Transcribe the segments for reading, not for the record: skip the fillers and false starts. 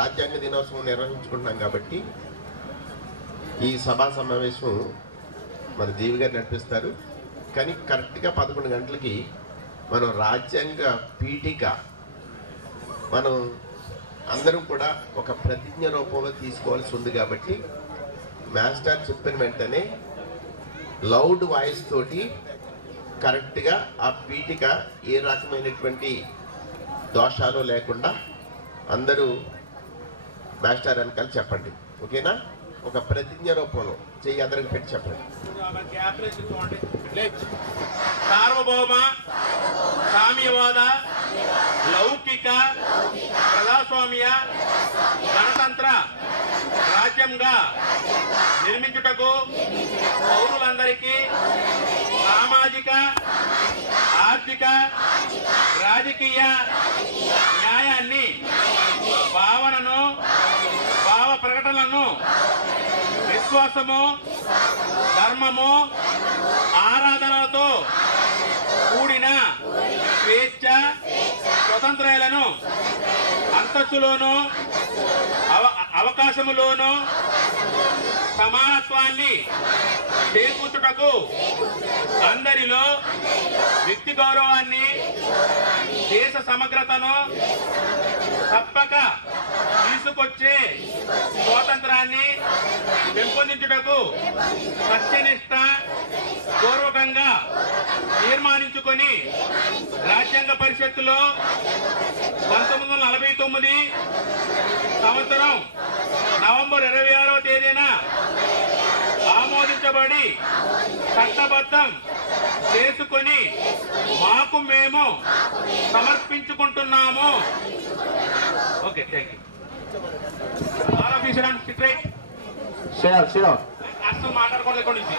రాజ్యాంగ దినోత్సవం నిర్వహించుకుంటున్నాం కాబట్టి ఈ సభా సమావేశం మన జీవి గారు నడిపిస్తారు. కానీ కరెక్ట్గా 11 గంటలకి మనం రాజ్యాంగ పీఠిక మనం అందరం కూడా ఒక ప్రతిజ్ఞ రూపంలో తీసుకోవాల్సి ఉంది. కాబట్టి మాస్టర్ చెప్పిన వెంటనే లౌడ్ వాయిస్ తోటి కరెక్ట్గా ఆ పీఠిక ఏ రకమైనటువంటి దోషాలు లేకుండా అందరూ మాస్టర్ వెనకాల చెప్పండి. ఓకేనా? ఒక ప్రతిజ్ఞ రూపంలో చెయ్యి అందరికి పెట్టి చెప్పండి. సార్వభౌమ సామ్యవాద లౌకిక ప్రజాస్వామ్య గణతంత్ర రాజ్యంగా నిర్మించుటకు పౌరులందరికీ సామాజిక ఆర్థిక రాజకీయ న్యాయాన్ని భావనను భావ ప్రకటనలను విశ్వాసము ధర్మము ఆరాధనలతో కూడిన స్వేచ్ఛ స్వతంత్రాలను అంతస్తులోను అవకాశములోను సమానత్వాన్ని చేకూర్చుటకు అందరిలో వ్యక్తి గౌరవాన్ని దేశ సమగ్రతను తప్పక తీసుకొచ్చే స్వాతంత్రాన్ని పెంపొందించుటకు సత్యనిష్ట పూర్వకంగా తీర్మానించుకొని రాజ్యాంగ పరిషత్తులో 1949 సంవత్సరం నవంబర్ 26వ తేదీన ఆమోదించబడి చట్టబద్ధం చేసుకొని మాకు మేము సమర్పించుకుంటున్నాము. Okay, thank you. All of you should sit right. అసలు మాట్లాడకూడదు ఇక్కడ నుంచి.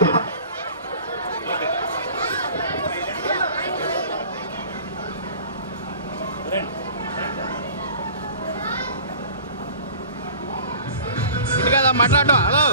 ఇది కదా మాట్లాడటం. హలో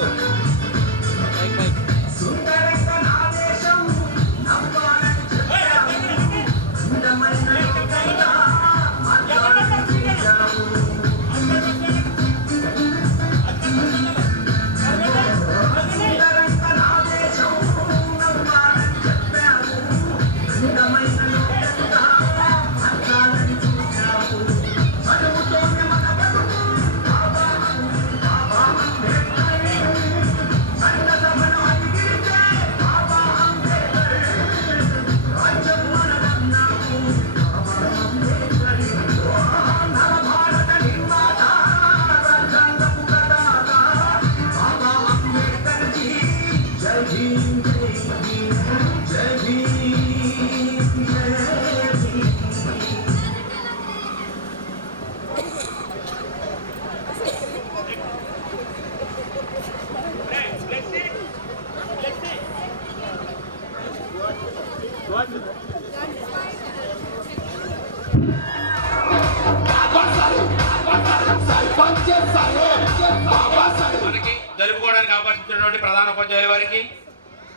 మనకి జరుపుకోవడానికి అవకాశం ఇచ్చినటువంటి ప్రధాన ఉపాధ్యాయుల వారికి,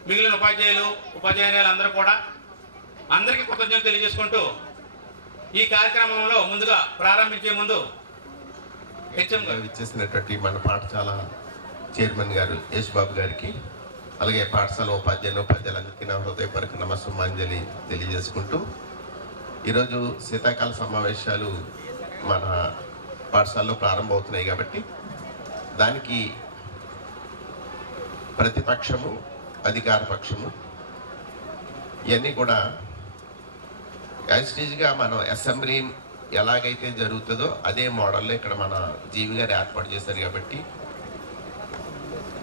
మిగిలిన ఉపాధ్యాయులు అందరూ కూడా అందరికీ కృతజ్ఞతలు తెలియజేసుకుంటూ ఈ కార్యక్రమంలో ముందుగా ప్రారంభించే ముందు హెచ్ఎం గారు ఇచ్చేసినటువంటి మన పాఠశాల చైర్మన్ గారు యశ్ బాబు గారికి, అలాగే పాఠశాల ఉపాధ్యాయులందరికీ నా హృదయపూర్వక నమస్సుమాంజలి తెలియజేసుకుంటూ ఈరోజు శీతాకాల సమావేశాలు మన పాఠశాలలో ప్రారంభమవుతున్నాయి. కాబట్టి దానికి ప్రతిపక్షము అధికార పక్షము ఇవన్నీ కూడా యాజిటీజ్గా మనం అసెంబ్లీ ఎలాగైతే జరుగుతుందో అదే మోడల్లో ఇక్కడ మన జీవి గారు ఏర్పాటు చేశారు. కాబట్టి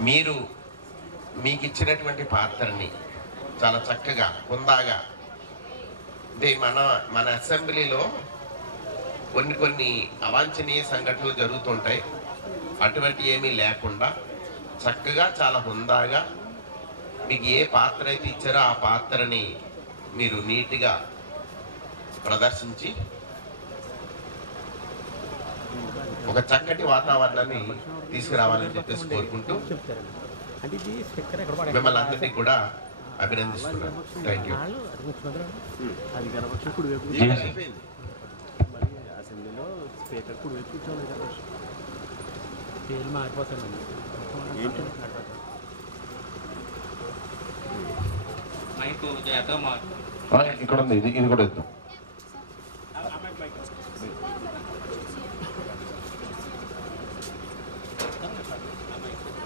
మీరు మీకు ఇచ్చినటువంటి పాత్రని చాలా చక్కగా హుందాగా, అంటే మన అసెంబ్లీలో కొన్ని అవాంఛనీయ సంఘటనలు జరుగుతుంటాయి. అటువంటి ఏమీ లేకుండా చక్కగా చాలా హుందాగా మీకు ఏ పాత్ర అయితే ఇచ్చారో ఆ పాత్రని మీరు నీట్గా ప్రదర్శించి ఒక చక్కటి వాతావరణాన్ని తీసుకురావాలని చెప్పేసి కోరుకుంటూ మిమ్మల్ని అందరినీ కూడా అభినందిస్తున్నాను. Thank you. అసెంబ్లీలో స్పీకర్ కుడివైపు కూర్చోవాలి. పేర్లు మారిపోతానండి. మైకు జాగ్రత్తగా మారు. ఇక్కడ ఉంది, ఇది కూడా ఇద్దాం.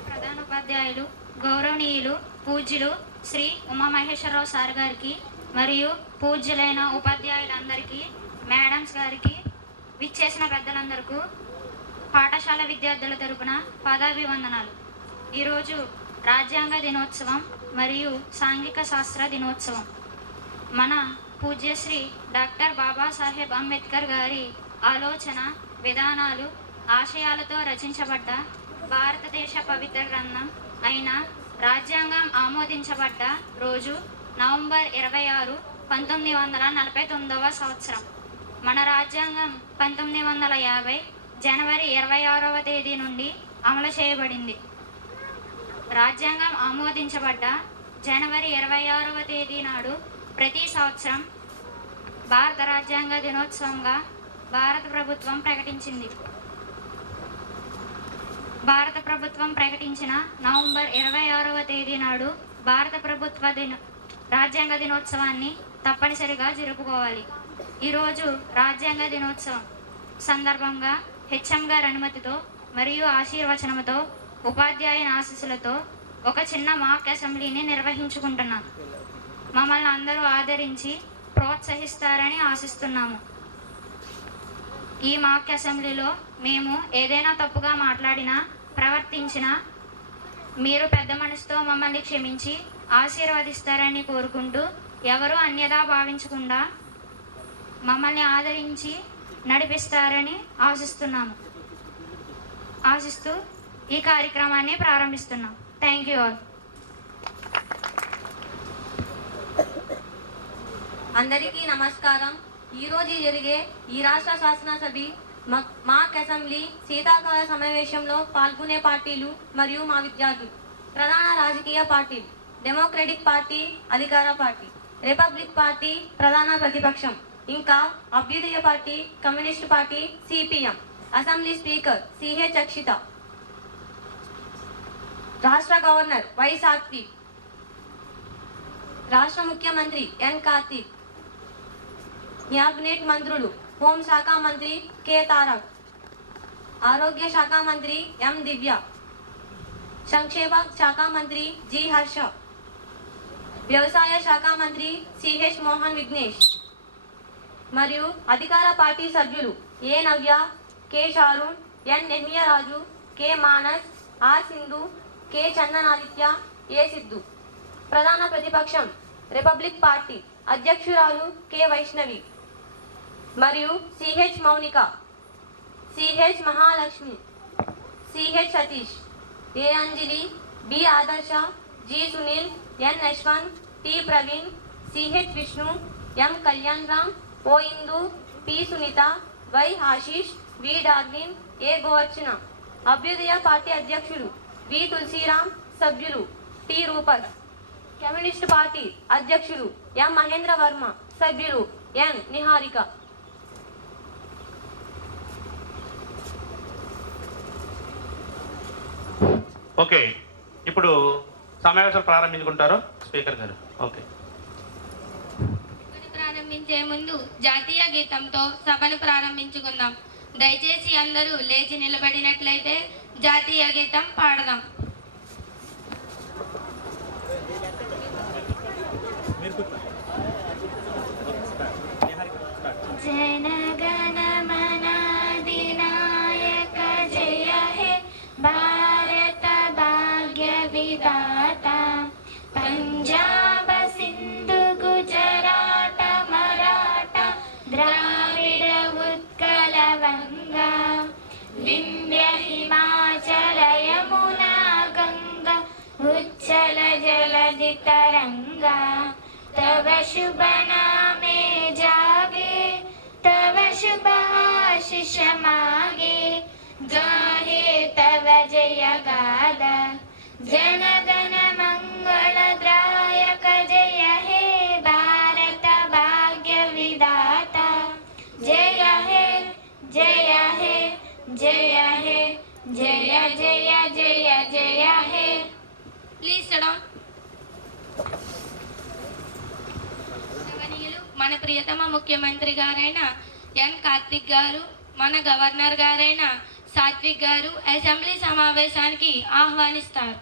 ప్రధాన ఉపాధ్యాయులు గౌరవనీయులు పూజ్యులు శ్రీ ఉమామహేశ్వరరావు సార్ గారికి మరియు పూజ్యులైన ఉపాధ్యాయులందరికీ, మేడమ్స్ గారికి, విచ్చేసిన పెద్దలందరికీ పాఠశాల విద్యార్థుల తరపున పాదాభివందనాలు. ఈరోజు రాజ్యాంగ దినోత్సవం మరియు సాంఘిక శాస్త్ర దినోత్సవం. మన పూజ్యశ్రీ డాక్టర్ బాబాసాహెబ్ అంబేద్కర్ గారి ఆలోచన విధానాలు ఆశయాలతో రచించబడ్డ భారతదేశ పవిత్ర గ్రంథం అయిన రాజ్యాంగం ఆమోదించబడ్డ రోజు నవంబర్ 26, 1949వ సంవత్సరం. మన రాజ్యాంగం 1950 జనవరి 26వ తేదీ నుండి అమలు చేయబడింది. రాజ్యాంగం ఆమోదించబడ్డ జనవరి 26వ తేదీ నాడు ప్రతి సంవత్సరం భారత రాజ్యాంగ దినోత్సవంగా భారత ప్రభుత్వం ప్రకటించింది. భారత ప్రభుత్వం ప్రకటించిన నవంబర్ 26వ తేదీ నాడు భారత ప్రభుత్వ రాజ్యాంగ దినోత్సవాన్ని తప్పనిసరిగా జరుపుకోవాలి. ఈరోజు రాజ్యాంగ దినోత్సవం సందర్భంగా హెచ్ఎం గారి అనుమతితో మరియు ఆశీర్వచనముతో ఉపాధ్యాయుని ఆశీస్సులతో ఒక చిన్న మాక్ అసెంబ్లీని నిర్వహించుకుంటున్నాం. మమ్మల్ని అందరూ ఆదరించి ప్రోత్సహిస్తారని ఆశిస్తున్నాము. ఈ మాక్ అసెంబ్లీలో మేము ఏదైనా తప్పుగా మాట్లాడినా ప్రవర్తించినా మీరు పెద్ద మనసుతో మమ్మల్ని క్షమించి ఆశీర్వదిస్తారని కోరుకుంటూ, ఎవరూ అన్యదా భావించకుండా మమ్మల్ని ఆదరించి నడిపిస్తారని ఆశిస్తూ ఈ కార్యక్రమాన్ని ప్రారంభిస్తున్నాం. Thank you all. అందరికీ నమస్కారం. ఈరోజు జరిగే ఈ రాష్ట్ర శాసనసభ మాక్ అసెంబ్లీ శీతాకాల సమావేశంలో పాల్గొనే పార్టీలు మరియు మా విద్యార్థులు: ప్రధాన రాజకీయ పార్టీలు డెమోక్రటిక్ పార్టీ అధికార పార్టీ, రిపబ్లిక్ పార్టీ ప్రధాన ప్రతిపక్షం, ఇంకా అభ్యుదయ party, communist party, CPM. Assembly speaker CH Akshita, రాష్ట్ర గవర్నర్ వై సాత్విక్, రాష్ట్ర ముఖ్యమంత్రి ఎన్ కార్తీక్, క్యాబినెట్ మంత్రులు హోంశాఖ మంత్రి కె తారక్, ఆరోగ్య శాఖ మంత్రి ఎం దివ్య, సంక్షేమ శాఖ మంత్రి జి హర్ష, వ్యవసాయ శాఖ మంత్రి సిహెచ్ మోహన్ విఘ్నేష్ మరియు అధికార పార్టీ సభ్యులు A Navya, K Sharon, N Nehmiyaraju, K Manas, R Sindhu, K Chandanaditya, A Siddhu. ప్రధాన ప్రతిపక్షం రిపబ్లిక్ పార్టీ అధ్యక్షురాలు కె వైష్ణవి మరియు CH Mounika, CH Mahalakshmi, CH Satish, A Anjali, B Adarsha, G Sunil, N Yashwanth, T Praveen, CH Vishnu, M Kalyan Ram, O Indu, P Sunitha, Y Ashish, V Darwin, A Govarchana. అభ్యుదయ పార్టీ అధ్యక్షులు వి తులసిరామ్, సభ్యులు టి రూపక్. కమ్యూనిస్ట్ పార్టీ అధ్యక్షులు ఎం మహేంద్ర వర్మ, సభ్యులు ఎన్ నిహారిక. ఓకే, ఇప్పుడు సమావేశాలు ప్రారంభించుకుంటారు స్పీకర్ గారు. ఓకే, ప్రారంభించే ముందు జాతీయ గీతంతో సభను ప్రారంభించుకుందాం. దయచేసి అందరూ లేచి నిలబడినట్లయితే జాతీయ గీతం పాడదాం. జనగణ మన అధినాయక జయ హే భారత భాగ్య విధాత, పంజాబ సింధు గుజరాట మరాఠ ద్రావిడ ఉత్కల వంగ, వింధ్య హిమాచల యమునా గంగా ఉచ్చల జలధి తరంగా. तव शुभ नामे जागे, तव शुभ आशीष मागे, गाहे तव जय गाद. जनगण मंगलदायक जय हे भारत भाग्य विधाता, जय हे जय हे जय हे జయ జయ జయ జయ హే. ప్లీజ్ సడౌన్. మన ప్రియతమ ముఖ్యమంత్రి గారైన ఎన్ కార్తిక్ గారు, మన గవర్నర్ గారైన సాత్విక్ గారు అసెంబ్లీ సమావేశానికి ఆహ్వానిస్తారు.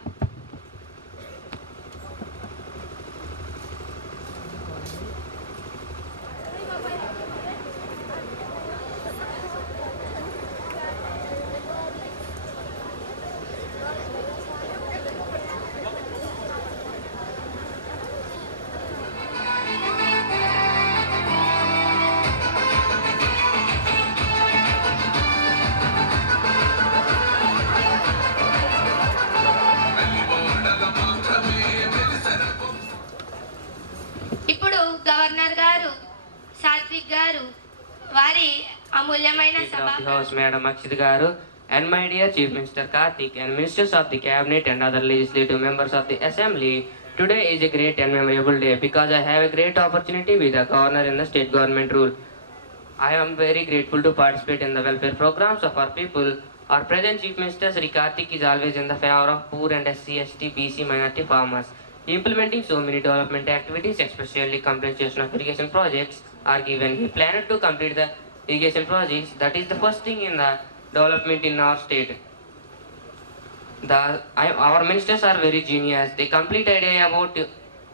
ఇప్పుడు గవర్నర్ గారు సాత్విక్ గారు వారి అమూల్యమైన Speaker of the House, Madam Akshit Garu, and my dear Chief Minister Karthik, and Ministers of the Cabinet and other legislative members of the Assembly, today is a great and memorable day because I have a great opportunity with the Governor in the state government rule. I am very grateful to participate in the welfare programs of our people. Our present Chief Minister Sri Karthik is always in the favor of poor and SC/ST BC minority farmers. Implementing so many development activities, especially completion of irrigation projects, are given. He planned to complete the irrigation projects. That is the first thing in the development in our state. Our ministers are very genius. They complete idea about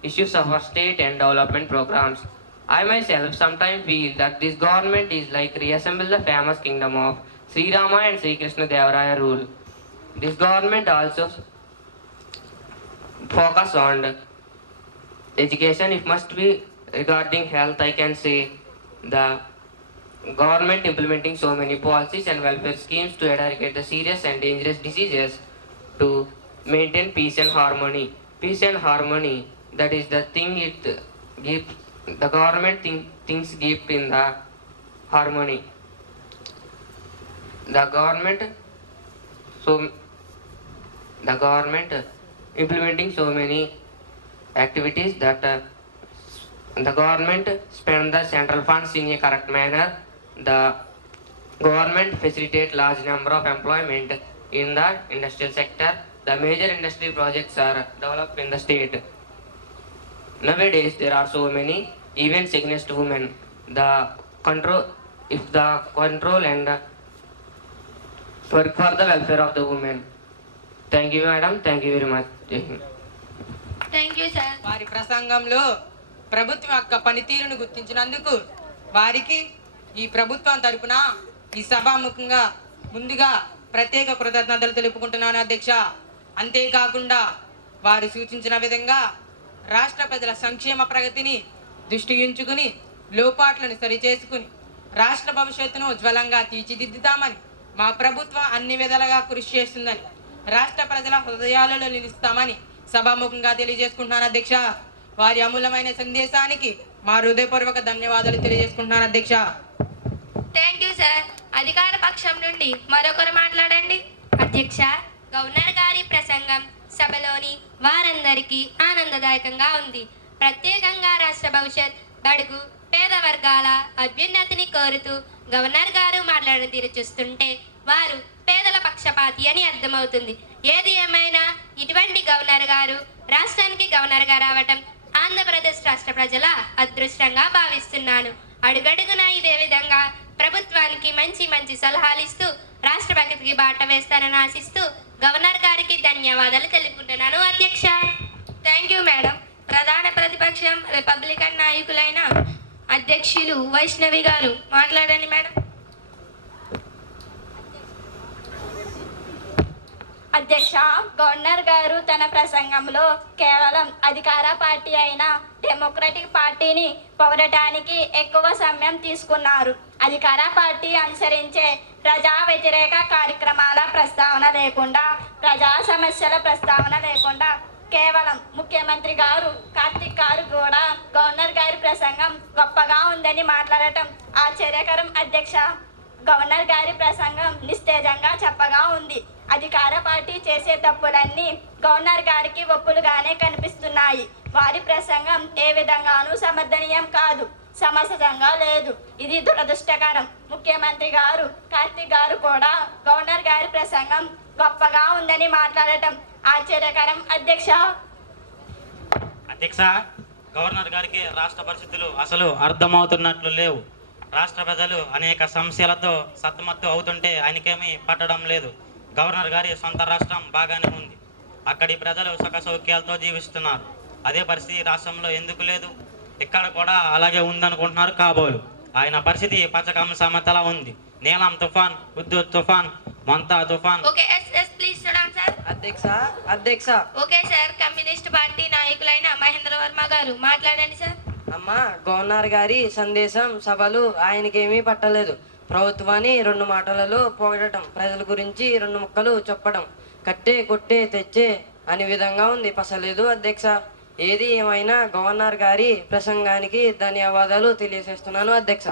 issues of our state and development programs. I myself sometimes feel that this government is like reassemble the famous kingdom of Sri Rama and Sri Krishna Devaraya rule. This government also focus on education. If must be regarding health, I can say the government implementing so many policies and welfare schemes to eradicate the serious and dangerous diseases to maintain peace and harmony. Peace and harmony, that is the thing it gives, the government things give in the harmony. The government implementing so many activities that the government spend the central funds in a correct manner. The government facilitate large number of employment in the industrial sector. The major industry projects are developed in the state. Nowadays there are so many events against women. The control and work for the welfare of the women. Thank you, madam. Thank you very much. Thank you sir. వారి ప్రసంగంలో ప్రభుత్వం యొక్క పనితీరును గుర్తించినందుకు వారికి ఈ ప్రభుత్వం తరపున ఈ సభాముఖంగా ముందుగా ప్రత్యేక కృతజ్ఞతలు తెలుపుకుంటున్నాను అధ్యక్ష. అంతేకాకుండా వారు సూచించిన విధంగా రాష్ట్ర ప్రజల సంక్షేమ ప్రగతిని దృష్టి ఉంచుకుని లోపాట్లను సరిచేసుకుని రాష్ట్ర భవిష్యత్తును ఉజ్వలంగా తీర్చిదిద్దుతామని మా ప్రభుత్వం అన్ని విధాలుగా కృషి చేస్తుందని రాష్ట్ర ప్రజల హృదయాలలో నిలుస్తామని సభాముఖంగా తెలియజేసుకుంటున్నాను అధ్యక్ష. వారి అమూల్యమైన సందేశానికి మా హృదయపూర్వక ధన్యవాదాలు తెలియజేసుకుంటున్నాను అధ్యక్ష. Thank you sir. అధికార పక్షం నుండి మరొకరు మాట్లాడండి. అధ్యక్ష, గవర్నర్ గారి ప్రసంగం సభలోని వారందరికీ ఆనందదాయకంగా ఉంది. ప్రత్యేకంగా రాష్ట్ర భవిష్యత్, బడుగు, పేద వర్గాల అభ్యున్నతిని కోరుతూ గవర్నర్ గారు మాట్లాడిన తీరు చూస్తుంటే వారు పేదల పక్షపాతి అని అర్థమవుతుంది. ఏది ఏమైనా ఇటువంటి గవర్నర్ గారు రాష్ట్రానికి గవర్నర్గా రావటం ఆంధ్రప్రదేశ్ రాష్ట్ర ప్రజల అదృష్టంగా భావిస్తున్నాను. అడుగడుగునా ఇదే విధంగా ప్రభుత్వానికి మంచి మంచి సలహాలు ఇస్తూ రాష్ట్ర ప్రగతికి బాట వేస్తారని ఆశిస్తూ గవర్నర్ గారికి ధన్యవాదాలు తెలుపుకుంటున్నాను అధ్యక్ష. Thank you madam. ప్రధాన ప్రతిపక్షం రిపబ్లికన్ నాయకులైన అధ్యక్షులు వైష్ణవి గారు మాట్లాడండి మేడం. అధ్యక్ష, గవర్నర్ గారు తన ప్రసంగంలో కేవలం అధికార పార్టీ అయిన డెమోక్రటిక్ పార్టీని పొగడటానికి ఎక్కువ సమయం తీసుకున్నారు. అధికార పార్టీ అనుసరించే ప్రజా వ్యతిరేక కార్యక్రమాల ప్రస్తావన లేకుండా, ప్రజా సమస్యల ప్రస్తావన లేకుండా కేవలం ముఖ్యమంత్రి గారు కార్తిక్ గారు కూడా గవర్నర్ గారి ప్రసంగం గొప్పగా ఉందని మాట్లాడటం ఆశ్చర్యకరం అధ్యక్ష. గవర్నర్ గారి ప్రసంగం నిస్తేజంగా చెప్పగా ఉంది. అధికార పార్టీ చేసే తప్పులన్నీ గవర్నర్ గారికి ఒప్పులుగానే కనిపిస్తున్నాయి. వారి ప్రసంగం ఏ విధంగానూ సమర్థనీయం కాదు. సమాసంగా లేదు. ఇది దురదృష్టకరం. ముఖ్యమంత్రి గారు కార్తీక్ గారు కూడా గవర్నర్ గారి ప్రసంగం గొప్పగా ఉందని మాట్లాడటం ఆశ్చర్యకరం. అధ్యక్ష, గవర్నర్ గారికి రాష్ట్ర పరిస్థితులు అసలు అర్థమవుతున్నట్లు లేవు. రాష్ట్ర ప్రజలు అనేక సమస్యలతో సతమత్తు అవుతుంటే ఆయనకేమీ పట్టడం లేదు. గవర్నర్ గారి సొంత రాష్ట్రం బాగానే ఉంది. అక్కడి ప్రజలు సుఖ సౌఖ్యాలతో జీవిస్తున్నారు. అదే పరిస్థితి రాష్ట్రంలో ఎందుకు లేదు? ఇక్కడ కూడా అలాగే ఉందనుకుంటున్నారు కాబోలు. ఆయన పరిస్థితి పచ్చకం సమతలా ఉంది. నీలం తుఫాన్, హుద్దూద్ తుఫాన్, మొంతా తుఫాన్. ఓకే ప్లీజ్ చూడండి సార్. అధ్యక్ష ఓకే సార్, కమ్యూనిస్ట్ పార్టీ నాయకులైన మహేంద్ర వర్మ గారు మాట్లాడండి సార్. అమ్మా, గవర్నర్ గారి సందేశం సభలు ఆయనకేమీ పట్టలేదు. ప్రభుత్వాన్ని 2 మాటలలో పొగడటం, ప్రజల గురించి 2 ముక్కలు చెప్పడం, కట్టే కొట్టే తెచ్చే అనే విధంగా ఉంది. పసలేదు అధ్యక్ష. ఏది ఏమైనా గవర్నర్ గారి ప్రసంగానికి ధన్యవాదాలు తెలియజేస్తున్నాను అధ్యక్ష.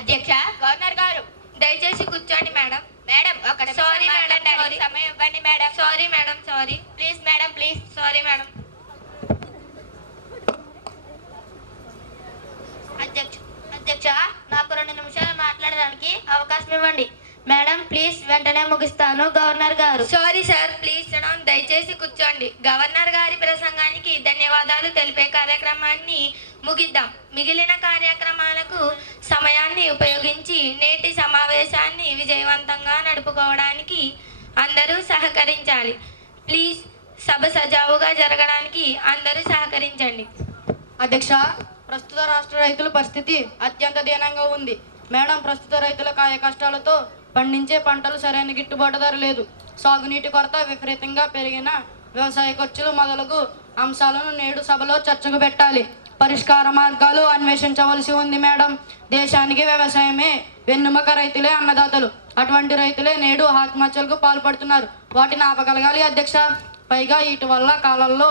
అధ్యక్ష, గవర్నర్ గారు దయచేసి కూర్చోండి మేడం. మేడం ఒక సారీ మేడం, సారీ. సమయం ఇవ్వండి madam. Sorry madam, sorry. Please madam, please. Sorry madam. అధ్యక్ష, నాకు 2 నిమిషాలు మాట్లాడడానికి అవకాశం ఇవ్వండి మేడం. ప్లీజ్, వెంటనే ముగిస్తాను. గవర్నర్ గారు. సారీ సార్, ప్లీజ్ చూడండి. దయచేసి కూర్చోండి. గవర్నర్ గారి ప్రసంగానికి ధన్యవాదాలు తెలిపే కార్యక్రమాన్ని ముగిద్దాం. మిగిలిన కార్యక్రమాలకు సమయాన్ని ఉపయోగించి నేటి సమావేశాన్ని విజయవంతంగా నడుపుకోవడానికి అందరూ సహకరించాలి. ప్లీజ్, సభ సజావుగా జరగడానికి అందరూ సహకరించండి. అధ్యక్ష, ప్రస్తుత రాష్ట్ర రైతుల పరిస్థితి అత్యంత దీనంగా ఉంది. మేడం, ప్రస్తుత రైతుల కాయ కష్టాలతో పండించే పంటలు సరైన గిట్టుబాటు ధర లేదు. సాగునీటి కొరత, విపరీతంగా పెరిగిన వ్యవసాయ ఖర్చులు మొదలగు అంశాలను నేడు సభలో చర్చకు పెట్టాలి. పరిష్కార మార్గాలు అన్వేషించవలసి ఉంది మేడం. దేశానికి వ్యవసాయమే వెన్నుముక. రైతులే అన్నదాతలు. అటువంటి రైతులే నేడు ఆత్మహత్యలకు పాల్పడుతున్నారు. వాటిని ఆపగలగాలి అధ్యక్ష. పైగా ఇటీవల కాలంలో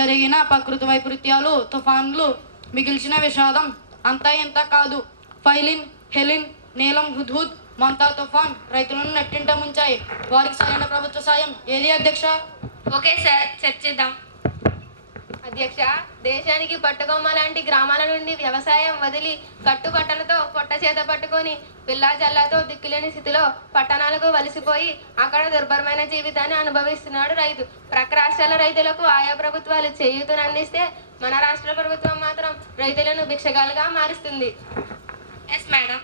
జరిగిన ప్రకృతి వైపరీత్యాలు, తుఫాన్లు మిగిల్చిన విషాదం అంతా ఇంత కాదు. ఫైలిన్, హెలిన్, నీలం, హుద్హుద్, మొంతా తుఫాన్ రైతులను నెట్టింట ముంచాయి. వారికి సరైన ప్రభుత్వ సాయం ఏది అధ్యక్ష? ఓకే సార్, చర్చిద్దాం. అధ్యక్ష, దేశానికి పట్టుకొమ్మ లాంటి గ్రామాల నుండి వ్యవసాయం వదిలి కట్టుబట్టలతో పొట్ట చేత పట్టుకొని పిల్లా జల్లాతో దిక్కులేని స్థితిలో పట్టణాలకు వలసిపోయి అక్కడ దుర్భరమైన జీవితాన్ని అనుభవిస్తున్నాడు రైతు. ప్రక్క రాష్ట్రాల రైతులకు ఆయా ప్రభుత్వాలు చేయూతను అందిస్తే మన రాష్ట్ర ప్రభుత్వం మాత్రం రైతులను భిక్షగాలుగా మారుస్తుంది. Yes madam.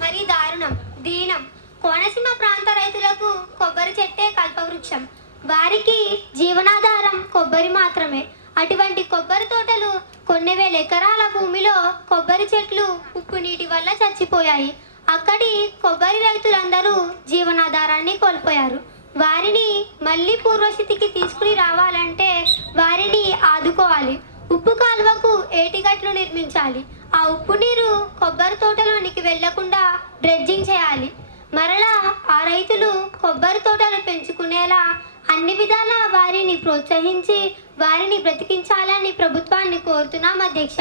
మరి దారుణం, దీనం. కోనసీమ ప్రాంత రైతులకు కొబ్బరి చెట్టే కల్పవృక్షం. వారికి జీవనాధారం కొబ్బరి మాత్రమే. అటువంటి కొబ్బరి తోటలు కొన్ని వేల ఎకరాల భూమిలో కొబ్బరి చెట్లు ఉప్పు నీటి వల్ల చచ్చిపోయాయి. అక్కడి కొబ్బరి రైతులందరూ జీవనాధారాన్ని కోల్పోయారు. వారిని మళ్ళీ పూర్వస్థితికి తీసుకుని రావాలంటే వారిని ఆదుకోవాలి. ఉప్పు కాలువకు ఏటిగట్లు నిర్మించాలి. ఆ ఉప్పు నీరు కొబ్బరి తోటలోనికి వెళ్లకుండా డ్రెడ్జింగ్ చేయాలి. మరలా ఆ రైతులు కొబ్బరి తోటలు పెంచుకునేలా అన్ని విధాల వారిని ప్రోత్సహించి వారిని బ్రతికించాలని ప్రభుత్వాన్ని కోరుతున్నాం అధ్యక్ష.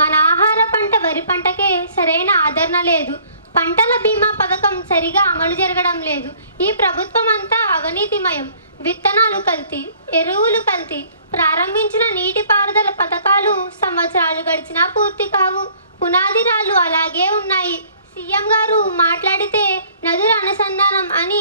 మన ఆహార పంట వరి పంటకే సరైన ఆదరణ లేదు. పంటల బీమా పథకం సరిగా అమలు జరగడం లేదు. ఈ ప్రభుత్వం అంతా అవినీతిమయం. విత్తనాలు కల్తీ, ఎరువులు కల్తీ. ప్రారంభించిన నీటిపారుదల పథకాలు సంవత్సరాలు గడిచినా పూర్తి కావు. పునాది రాళ్ళు అలాగే ఉన్నాయి. సీఎం గారు మాట్లాడితే నదుల అనుసంధానం అని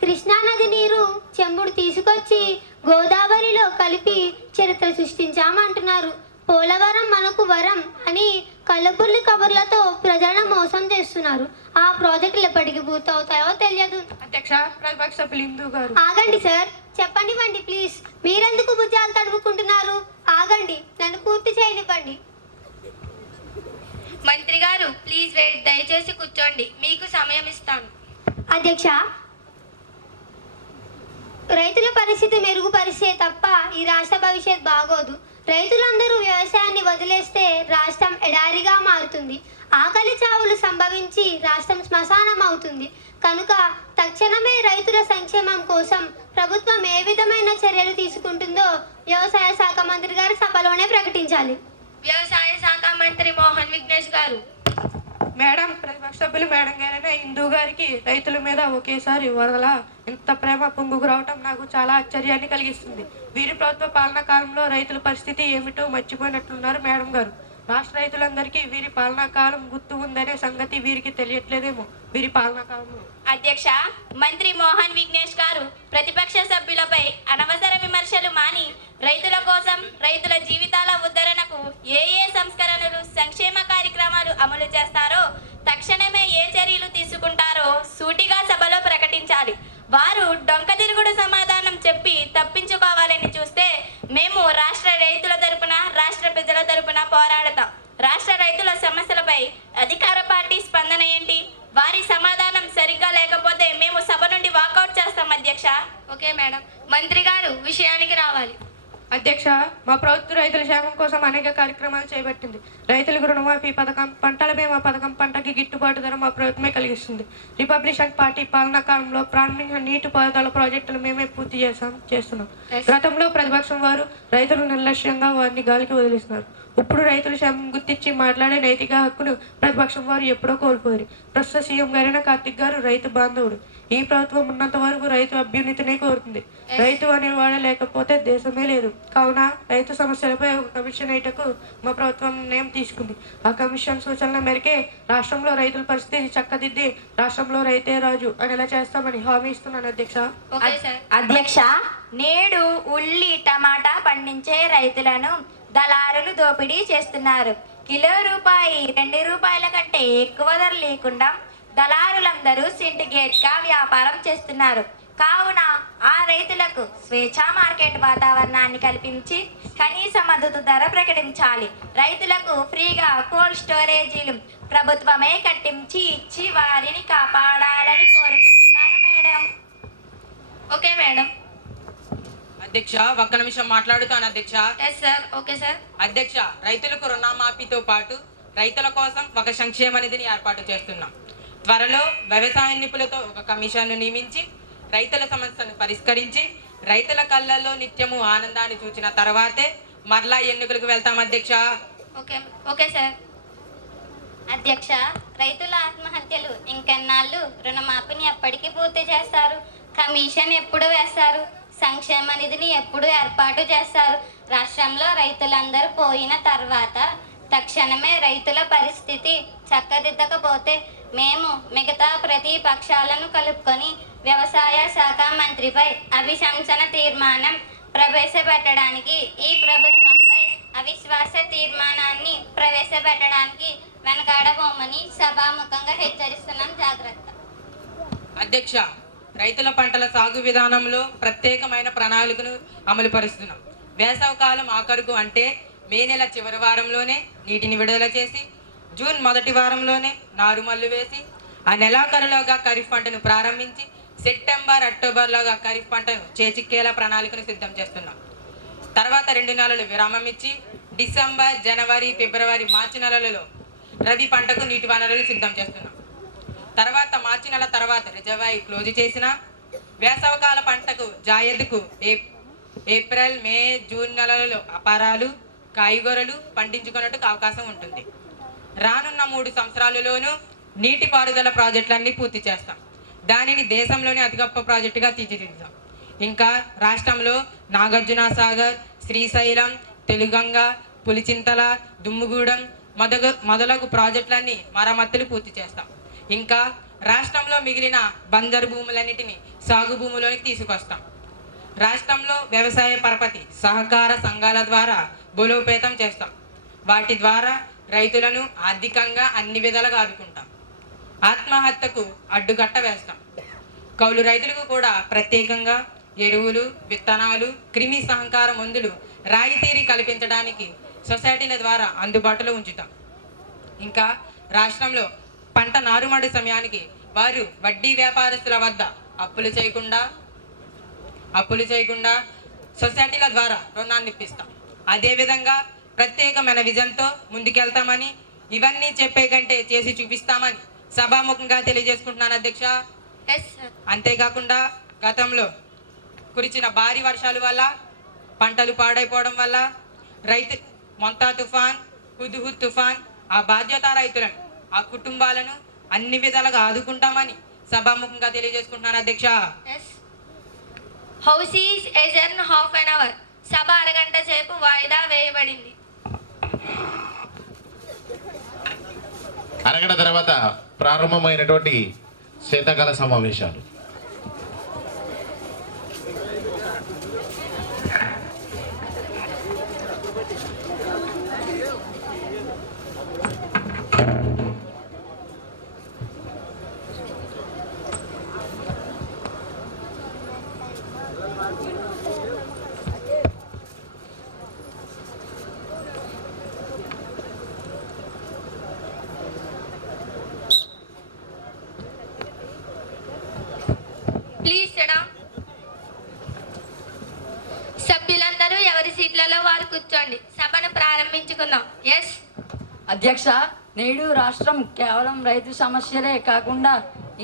కృష్ణా నది నీరు చెంబుడు తీసుకొచ్చి గోదావరిలో కలిపి చరిత్ర సృష్టించామంటున్నారు. పోలవరం మనకు వరం అని కళ్ళబుల్లి కబుర్లతో ప్రజలను మోసం చేస్తున్నారు. ఆ ప్రాజెక్టులు ఎప్పటికి పూర్తవుతాయో తెలియదు. అధ్యక్ష, ప్రతిపక్ష సభ్యులు గారు. ఆగండి సార్, చెప్పనివ్వండి ప్లీజ్. మీరెందుకు భుజాలు తడుపుకుంటున్నారు? ఆగండి, నన్ను పూర్తి చేయనివ్వండి. మంత్రి గారు ప్లీజ్ వెయిట్. దయచేసి కూర్చోండి, మీకు సమయం ఇస్తాను. అధ్యక్ష, రైతుల పరిస్థితి మెరుగుపరిస్తే తప్ప ఈ రాష్ట్ర భవిష్యత్ బాగోదు. రైతులందరూ వ్యవసాయాన్ని వదిలేస్తే రాష్ట్రం ఎడారిగా మారుతుంది. ఆకలి చావులు సంభవించి రాష్ట్రం శ్మశానం అవుతుంది. కనుక తక్షణమే రైతుల సంక్షేమం కోసం ప్రభుత్వం ఏ విధమైన చర్యలు తీసుకుంటుందో వ్యవసాయ శాఖ మంత్రి గారు సభలోనే ప్రకటించాలి. వ్యవసాయ శాఖ మంత్రి మోహన్ విఘ్నేష్ గారు. మేడం, ప్రతిపక్ష సభ్యులు మేడం గారైనా హిందూ గారికి రైతుల మీద ఒకేసారి వరదల ఇంత ప్రేమ పొంగుకు రావటం నాకు చాలా ఆశ్చర్యాన్ని కలిగిస్తుంది. వీరి ప్రభుత్వ పాలనా కాలంలో రైతుల పరిస్థితి ఏమిటో మర్చిపోయినట్లున్నారు మేడం గారు. రాష్ట్ర రైతులందరికీ వీరి పాలనా కాలం గుర్తు ఉందనే సంగతి వీరికి తెలియట్లేదేమో. వీరి పాలనా కాలంలో అధ్యక్ష, మంత్రి మోహన్ విఘ్నేష్ గారు ప్రతిపక్ష సభ్యులపై అనవసర విమర్శలు మాని రైతుల కోసం, రైతుల జీవితాల ఉద్ధరణకు ఏ సంస్కరణలు, సంక్షేమ కార్యక్రమాలు అమలు చేస్తారో, తక్షణమే ఏ చర్యలు తీసుకుంటారో సూటిగా సభలో ప్రకటించాలి. వారు డొంకతిరుగుడు సమాధానం చెప్పి తప్పించుకోవాలని చూస్తే మేము రాష్ట్ర రైతుల తరపున, రాష్ట్ర ప్రజల తరపున పోరాడతాం. రాష్ట్ర రైతుల సమస్యలపై అధికార పార్టీ స్పందన ఏంటి? వారి సమాధానం సరిగ్గా లేకపోతే మేము సభ నుండి వాకౌట్ చేస్తాం అధ్యక్ష. Okay madam. మంత్రి గారు విషయానికి రావాలి. అధ్యక్ష, మా ప్రభుత్వం రైతుల క్షేమం కోసం అనేక కార్యక్రమాలు చేపట్టింది. రైతులకు రుణమాఫీ పథకం, పంటల బీమా పథకం, పంటకి గిట్టుబాటు ధర మా ప్రభుత్వమే కలిగిస్తుంది. రిపబ్లికన్ పార్టీ పాలనా కాలంలో ప్రారంభించిన నీటిపారుదల ప్రాజెక్టులు మేమే పూర్తి చేస్తున్నాం. గతంలో ప్రతిపక్షం వారు రైతులు నిర్లక్ష్యంగా వారిని గాలికి వదిలిస్తున్నారు. ఇప్పుడు రైతుల క్షేమం గుర్తించి మాట్లాడే నైతిక హక్కును ప్రతిపక్షం వారు ఎప్పుడో కోల్పోయారు. ప్రస్తుత సీఎం గారైన కార్తిక్ గారు రైతు బాంధవుడు. ఈ ప్రభుత్వం ఉన్నంత వరకు రైతు అభ్యున్నతినే కోరుతుంది. రైతు అనేవాడు లేకపోతే దేశమే లేదు. కావున రైతు సమస్యలపై ఒక కమిషన్ వేయటకు మా ప్రభుత్వం నిర్ణయం తీసుకుంది. ఆ కమిషన్ సూచనల మేరకే రాష్ట్రంలో రైతుల పరిస్థితి చక్కదిద్ది రాష్ట్రంలో రైతే రాజు అనేలా చేస్తామని హామీ ఇస్తున్నాను అధ్యక్ష. అధ్యక్ష, నేడు ఉల్లి, టమాటా పండించే రైతులను దళారులు దోపిడీ చేస్తున్నారు. కిలో రూపాయి, 2 రూపాయల కంటే ఎక్కువ ధర లేకుండా దళారులందరూ సిండికేట్ గా వ్యాపారం చేస్తున్నారు. కావున ఆ రైతులకు స్వేచ్ఛా మార్కెట్ వాతావరణాన్ని కల్పించి కనీస మద్దతు ధర ప్రకటించాలి. రైతులకు ఫ్రీగా కోల్డ్ స్టోరేజీలు ప్రభుత్వమే కట్టించి ఇచ్చి వారిని కాపాడాలని కోరుకుంటున్నాను మేడం. Okay madam. అధ్యక్ష, ఒక్క నిమిషం మాట్లాడుతాను అధ్యక్ష. Yes sir. Okay sir. అధ్యక్ష, రైతులకు రుణమాఫీతో పాటు రైతుల కోసం ఒక సంక్షేమ నిధిని ఏర్పాటు చేస్తున్నాం. త్వరలో వ్యవసాయ నిపుణులతో ఒక కమిషన్ను నియమించి రైతుల సమస్యను పరిష్కరించి రైతుల కళ్ళల్లో నిత్యము ఆనందాన్ని చూచిన తర్వాతే మరలా ఎన్నికలకు వెళ్తాం అధ్యక్ష. ఓకే. Okay sir. అధ్యక్ష, రైతుల ఆత్మహత్యలు ఇంకెన్నాళ్ళు? రుణమాఫీని ఎప్పటికీ పూర్తి చేస్తారు? కమిషన్ ఎప్పుడు వేస్తారు? సంక్షేమ నిధిని ఎప్పుడు ఏర్పాటు చేస్తారు? రాష్ట్రంలో రైతులందరూ పోయిన తర్వాత తక్షణమే రైతుల పరిస్థితి చక్కదిద్దకపోతే మేము మిగతా ప్రతిపక్షాలను కలుపుకొని వ్యవసాయ శాఖ మంత్రిపై అభిశంసన తీర్మానం ప్రవేశపెట్టడానికి, ఈ ప్రభుత్వంపై అవిశ్వాస తీర్మానాన్ని ప్రవేశపెట్టడానికి వెనకాడబోమని సభాముఖంగా హెచ్చరిస్తున్నాం. జాగ్రత్త. అధ్యక్ష, రైతుల పంటల సాగు విధానంలో ప్రత్యేకమైన ప్రణాళికను అమలు పరుస్తున్నాం. వేసవకాలం ఆఖరుకు అంటే మే నెల చివరి వారంలోనే నీటిని విడుదల చేసి జూన్ మొదటి వారంలోనే నారుమల్లు వేసి ఆ నెలాఖరులోగా ఖరీఫ్ పంటను ప్రారంభించి సెప్టెంబర్, అక్టోబర్లోగా ఖరీఫ్ పంటను చేజిక్కేలా ప్రణాళికను సిద్ధం చేస్తున్నాం. తర్వాత 2 నెలలు విరామం ఇచ్చి డిసెంబర్, జనవరి, ఫిబ్రవరి, మార్చి నెలలలో రబీ పంటకు నీటి వనరులు సిద్ధం చేస్తున్నాం. తర్వాత మార్చి నెల తర్వాత రిజర్వాయర్ క్లోజ్ చేసిన వేసవకాల పంటకు జాయద్కు ఏప్రిల్, మే, జూన్ నెలలలో అపారాలు, కాయగూరలు పండించుకున్నట్టుకు అవకాశం ఉంటుంది. రానున్న 3 సంవత్సరాలలోనూ నీటిపారుదల ప్రాజెక్టులన్నీ పూర్తి చేస్తాం. దానిని దేశంలోనే అతి గొప్ప ప్రాజెక్టుగా తీర్చిదిద్దాం. ఇంకా రాష్ట్రంలో నాగార్జున సాగర్, శ్రీశైలం, తెలుగంగ, పులిచింతల, దుమ్ముగూడెం మొదలగు ప్రాజెక్టులన్నీ మరమ్మతులు పూర్తి చేస్తాం. ఇంకా రాష్ట్రంలో మిగిలిన బంజరు భూములన్నిటినీ సాగు భూములోకి తీసుకొస్తాం. రాష్ట్రంలో వ్యవసాయ పరపతి సహకార సంఘాల ద్వారా బలోపేతం చేస్తాం. వాటి ద్వారా రైతులను ఆర్థికంగా అన్ని విధాలుగా ఆదుకుంటాం. ఆత్మహత్యకు అడ్డుకట్ట వేస్తాం. కౌలు రైతులకు కూడా ప్రత్యేకంగా ఎరువులు, విత్తనాలు, క్రిమి సంహార మందులు రాయితీరి కల్పించడానికి సొసైటీల ద్వారా అందుబాటులో ఉంచుతాం. ఇంకా రాష్ట్రంలో పంట నారుమడి సమయానికి వారు వడ్డీ వ్యాపారస్తుల వద్ద అప్పులు చేయకుండా సొసైటీల ద్వారా రుణాన్ని ఇప్పిస్తాం. అదేవిధంగా ప్రత్యేకమైన విజన్తో ముందుకెళ్తామని, ఇవన్నీ చెప్పే కంటే చేసి చూపిస్తామని సభాముఖంగా తెలియజేసుకుంటున్నాను అధ్యక్ష. అంతేకాకుండా గతంలో కురిచిన భారీ వర్షాల వల్ల పంటలు పాడైపోవడం వల్ల మొంతా తుఫాన్, హుద్హుద్ తుఫాన్ ఆ బాధ్యత రైతులను ఆ కుటుంబాలను అన్ని విధాలుగా ఆదుకుంటామని సభాముఖంగా తెలియజేసుకుంటున్నాను అధ్యక్ష. House is adjourn half an hour. సభ అరగంట సేపు వాయిదా వేయబడింది. అరగంట తర్వాత ప్రారంభమైనటువంటి శీతాకాల సమావేశాలు. Please SIT down. సభ్యులందరూ ఎవరి సీట్లలో వారు కూర్చోండి. సభను ప్రారంభించుకుందాం. ఎస్ అధ్యక్ష, నేడు రాష్ట్రం కేవలం రైతు సమస్యలే కాకుండా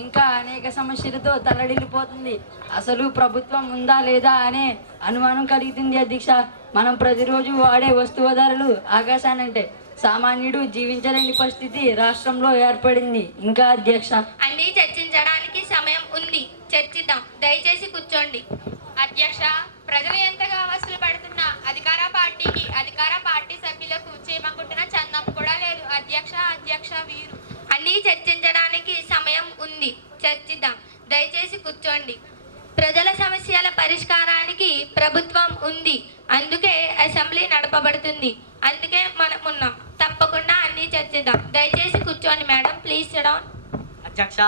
ఇంకా అనేక సమస్యలతో తల్లడిల్లిపోతుంది. అసలు ప్రభుత్వం ఉందా లేదా అనే అనుమానం కలుగుతుంది అధ్యక్ష. మనం ప్రతిరోజు వాడే వస్తువు ధరలు ఆకాశానంటే సామాన్యుడు జీవించలేని పరిస్థితి రాష్ట్రంలో ఏర్పడింది. ఇంకా అధ్యక్ష, అన్నీ చర్చించడానికి సమయం ఉంది. చర్చిద్దాం. దయచేసి కూర్చోండి. అధ్యక్ష, ప్రజలు ఎంతగా అవస్థలు పడుతున్నా అధికార పార్టీ సభ్యులకు చేమకుంటున్న చందం కూడా లేదు. అధ్యక్ష వీరు అన్నీ చర్చించడానికి సమయం ఉంది. చర్చిద్దాం. దయచేసి కూర్చోండి. ప్రజల సమస్యల పరిష్కారానికి ప్రభుత్వం ఉంది. అందుకే అసెంబ్లీ నడపబడుతుంది. అందుకే మనం ఉన్నాం. తప్పకుండా అన్నీ చర్చిద్దాం. దయచేసి కూర్చోండి మేడం. Please SIT down. అధ్యక్ష,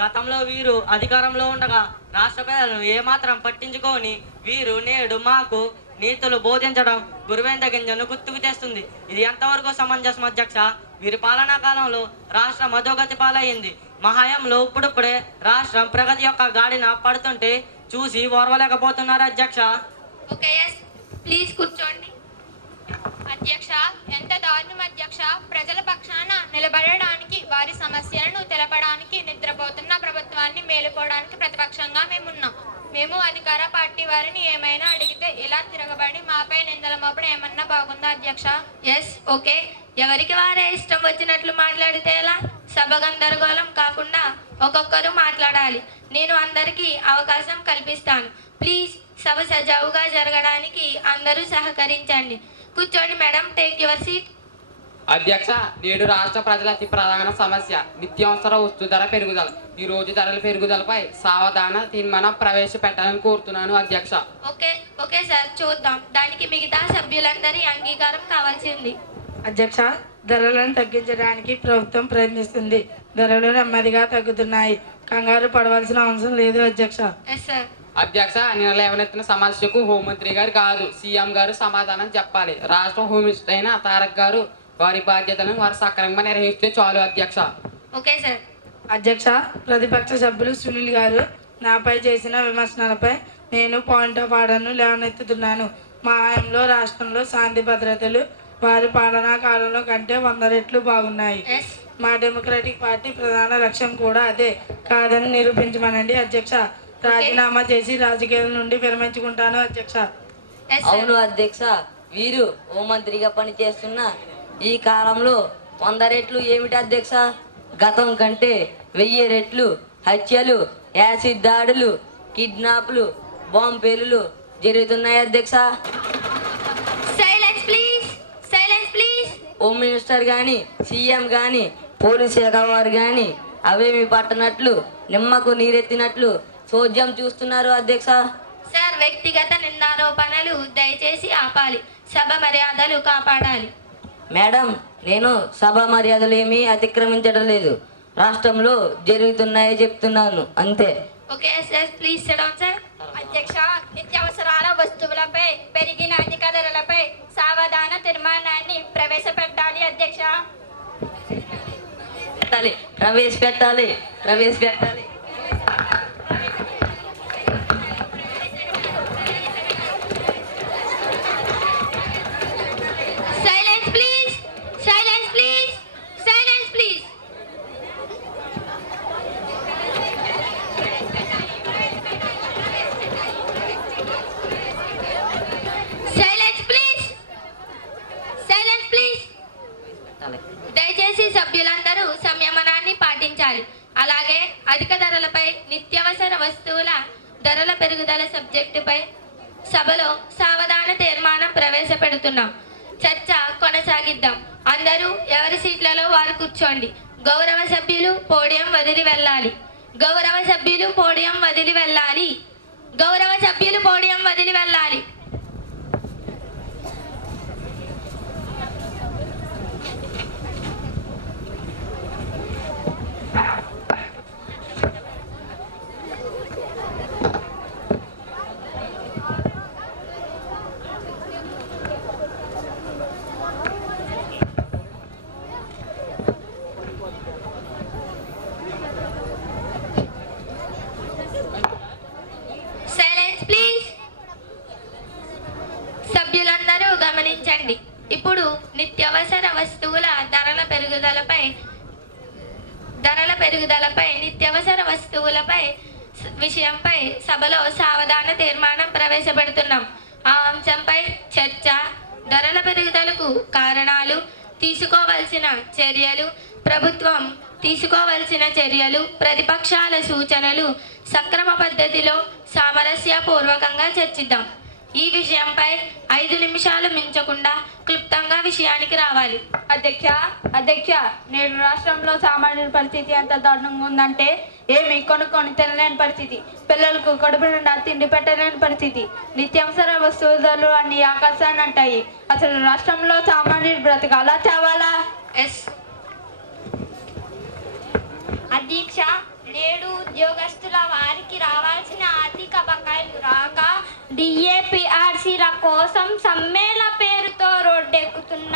గతంలో వీరు అధికారంలో ఉండగా రాష్ట్ర ప్రజలను ఏమాత్రం పట్టించుకొని వీరు నేడు మాకు నీతులు బోధించడం గురువేంద గింజను గుర్తుకు తెస్తుంది. ఇది ఎంతవరకు సమంజసం అధ్యక్ష? వీరి పాలనా కాలంలో రాష్ట్రం అధోగతి పాలయ్యింది. మహాయంలో ఇప్పుడిప్పుడే రాష్ట్రం ప్రగతి యొక్క గాడిన పడుతుంటే చూసి ఓర్వలేకపోతున్నారు అధ్యక్ష. ఓకే, ఎస్, ప్లీజ్ కూర్చోండి. అధ్యక్ష, ఎంత దారుణం అధ్యక్ష. ప్రజల పక్షాన నిలబడడానికి, వారి సమస్యలను తెలపడానికి, నిద్రపోతున్న ప్రభుత్వాన్ని మేలుకోవడానికి ప్రతిపక్షంగా మేమున్నాం. మేము అధికార పార్టీ వారిని ఏమైనా అడిగితే ఇలా తిరగబడి మాపై నిందల మోపడం ఏమన్నా బాగుందా అధ్యక్ష? Yes, okay. ఎవరికి వారే ఇష్టం వచ్చినట్లు మాట్లాడితే ఎలా? సభ గందరగోళం కాకుండా ఒక్కొక్కరు మాట్లాడాలి. నేను అందరికీ అవకాశం కల్పిస్తాను. ప్లీజ్, సభ సజావుగా జరగడానికి అందరూ సహకరించండి. కూర్చోండి మేడం. Take your seat. అధ్యక్ష, నేడు రాష్ట్ర ప్రజల అతి ప్రధాన సమస్య నిత్యావసర వస్తు ధర పెరుగుదల. ఈ రోజు ధరల పెరుగుదలపై సావధాన తీర్మానం ప్రవేశపెట్టాలని కోరుతున్నాను అధ్యక్ష. ఓకే సార్, చూద్దాం. దానికి మిగతా సభ్యులందరి అంగీకారం కావాల్సింది. అధ్యక్ష, ధరలను తగ్గించడానికి ప్రభుత్వం ప్రయత్నిస్తుంది. ధరలు నెమ్మదిగా తగ్గుతున్నాయి. కంగారు పడవలసిన అవసరం లేదు అధ్యక్ష. Yes sir. అధ్యక్ష, నిన్న లేవనెత్తిన సమస్యకు హోంమంత్రి గారు కాదు సీఎం గారు సమాధానం చెప్పాలి. రాష్ట్ర హోం మినిస్టర్ అయిన తారక్ గారు వారి బాధ్యతలను వారు సక్రమంగా నిర్వహిస్తే చాలు అధ్యక్ష. Okay sir. అధ్యక్ష, ప్రతిపక్ష సభ్యులు సునీల్ గారు నాపై చేసిన విమర్శనలపై నేను పాయింట్ ఆఫ్ ఆర్డర్ను లేవనెత్తుతున్నాను. మా హయాంలో రాష్ట్రంలో శాంతి భద్రతలు వారి పాలనా కాలంలో కంటే 100 రెట్లు బాగున్నాయి. మా డెమోక్రటిక్ పార్టీ ప్రధాన లక్ష్యం కూడా అదే కాదని నిరూపించమనండి అధ్యక్ష. రాజీనామా చేసి రాజకీయాల నుండి విరమించుకుంటాను అధ్యక్ష. అవును అధ్యక్ష, వీరు హోంమంత్రిగా పనిచేస్తున్న ఈ కాలంలో 100 రెట్లు ఏమిటి అధ్యక్ష? గతం కంటే 1000 రెట్లు హత్యలు, యాసిడ్ దాడులు, కిడ్నాప్లు, బాంబు పేలులు జరుగుతున్నాయి అధ్యక్ష. Silence please. హోమ్ మినిస్టర్ కానీ సీఎం కానీ పోలీస్ శాఖ వారు కానీ అవేమి పట్టనట్లు నిమ్మకు నీరెత్తినట్లు చోద్యం చూస్తున్నారు అధ్యక్ష. సార్, వ్యక్తిగత నిందారోపణలు దయచేసి ఆపాలి. సభ మర్యాదలు కాపాడాలి. మేడం, నేను సభ మర్యాదలు ఏమీ అతిక్రమించడం లేదు. రాష్ట్రంలో జరుగుతున్నాయో చెప్తున్నాను అంతే. Okay sir, please SIT down sir. అధ్యక్ష, నిత్యావసరాల వస్తువులపై పెరిగిన అధిక ధరలపై సావధాన తీర్మానాన్ని ప్రవేశపెట్టాలి అధ్యక్ష. ప్రవేశపెట్టాలి. Silence please. దయచేసి సభ్యులందరూ సభ్యులందరూ సంయమనాన్ని పాటించాలి. అలాగే అధిక ధరలపై నిత్యావసర వస్తువుల ధరల పెరుగుదల సబ్జెక్టుపై సభలో సావధాన తీర్మానం ప్రవేశపెడుతున్నాం. చర్చ కొనసాగిద్దాం. అందరూ ఎవరి సీట్లలో వారు కూర్చోండి. గౌరవ సభ్యులు పోడియం వదిలి వెళ్ళాలి. గౌరవ సభ్యులు పోడియం వదిలి వెళ్ళాలి. గౌరవ సభ్యులు పోడియం వదిలి వెళ్ళాలి. సభ్యులందరూ గమనించండి. ఇప్పుడు నిత్యావసర వస్తువుల నిత్యావసర వస్తువులపై విషయంపై సభలో సావధాన తీర్మానం ప్రవేశపెడుతున్నాం. ఆ అంశంపై చర్చ, ధరల పెరుగుదలకు కారణాలు, ప్రభుత్వం తీసుకోవలసిన చర్యలు, ప్రతిపక్షాల సూచనలు సక్రమ పద్ధతిలో సామరస్యపూర్వకంగా చర్చిద్దాం. ఈ విషయంపై 5 నిమిషాలు మించకుండా క్లుప్తంగా విషయానికి రావాలి. అధ్యక్ష, నేడు రాష్ట్రంలో సామాన్యుల పరిస్థితి ఎంత దారుణంగా ఉందంటే ఏమి కొనుక్కొని తినలేని పరిస్థితి, పిల్లలకు కడుపు నిండా తిండి పెట్టలేని పరిస్థితి, నిత్యావసర వస్తువుల ధరలు అన్ని ఆకాశాన్ని అంటాయి. అసలు రాష్ట్రంలో సామాన్యులు బ్రతకాలా చావాలా? అధ్యక్ష, నేడు ఉద్యోగస్తుల వారికి రావాల్సిన ఆర్థిక బకాయిలు రాక డిఏపిఆర్సీల కోసం సమ్మెల పేరుతో రోడ్డెక్కుతున్న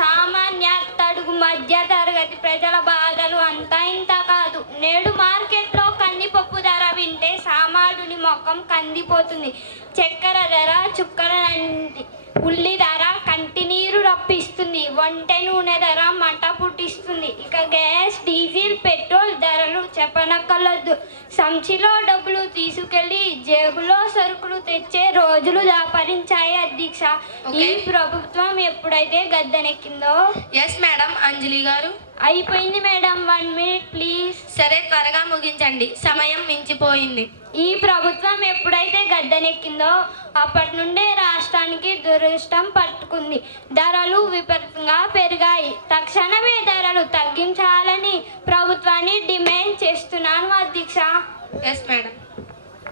సామాన్య తడుగు మధ్య తరగతి ప్రజల బాధలు అంతా ఇంత కాదు. నేడు మార్కెట్లో కందిపప్పు ధర వింటే సామాన్యుని ముఖం కందిపోతుంది. చక్కెర ధర చుక్కలంటి, ఉల్లి ధర కంటి నీరు రప్పిస్తుంది, వంట నూనె ధర మంట పుట్టిస్తుంది. ఇక గ్యాస్, డీజిల్, పెట్రోల్ ధరలు చెప్పనక్కర్లేదు. సంచిలో డబ్బులు తీసుకెళ్లి జేబులో సరుకులు తెచ్చే రోజులు దాపరించాయి. అధ్యక్ష, ఈ ప్రభుత్వం ఎప్పుడైతే గద్దెనెక్కిందో. Yes madam. అంజలి గారు. అయిపోయింది మేడం, 1 మినిట్ ప్లీజ్. సరే, త్వరగా ముగించండి, సమయం మించిపోయింది. ఈ ప్రభుత్వం ఎప్పుడైతే గద్దెనెక్కిందో అప్పటి నుండే రాష్ట్రానికి దురదృష్టం పట్టుకుంది. ధరలు విపరీతంగా పెరిగాయి. తక్షణమే ధరలు తగ్గించాలని ప్రభుత్వాన్ని డిమాండ్ చేస్తున్నాను. అధ్యక్ష. Yes madam.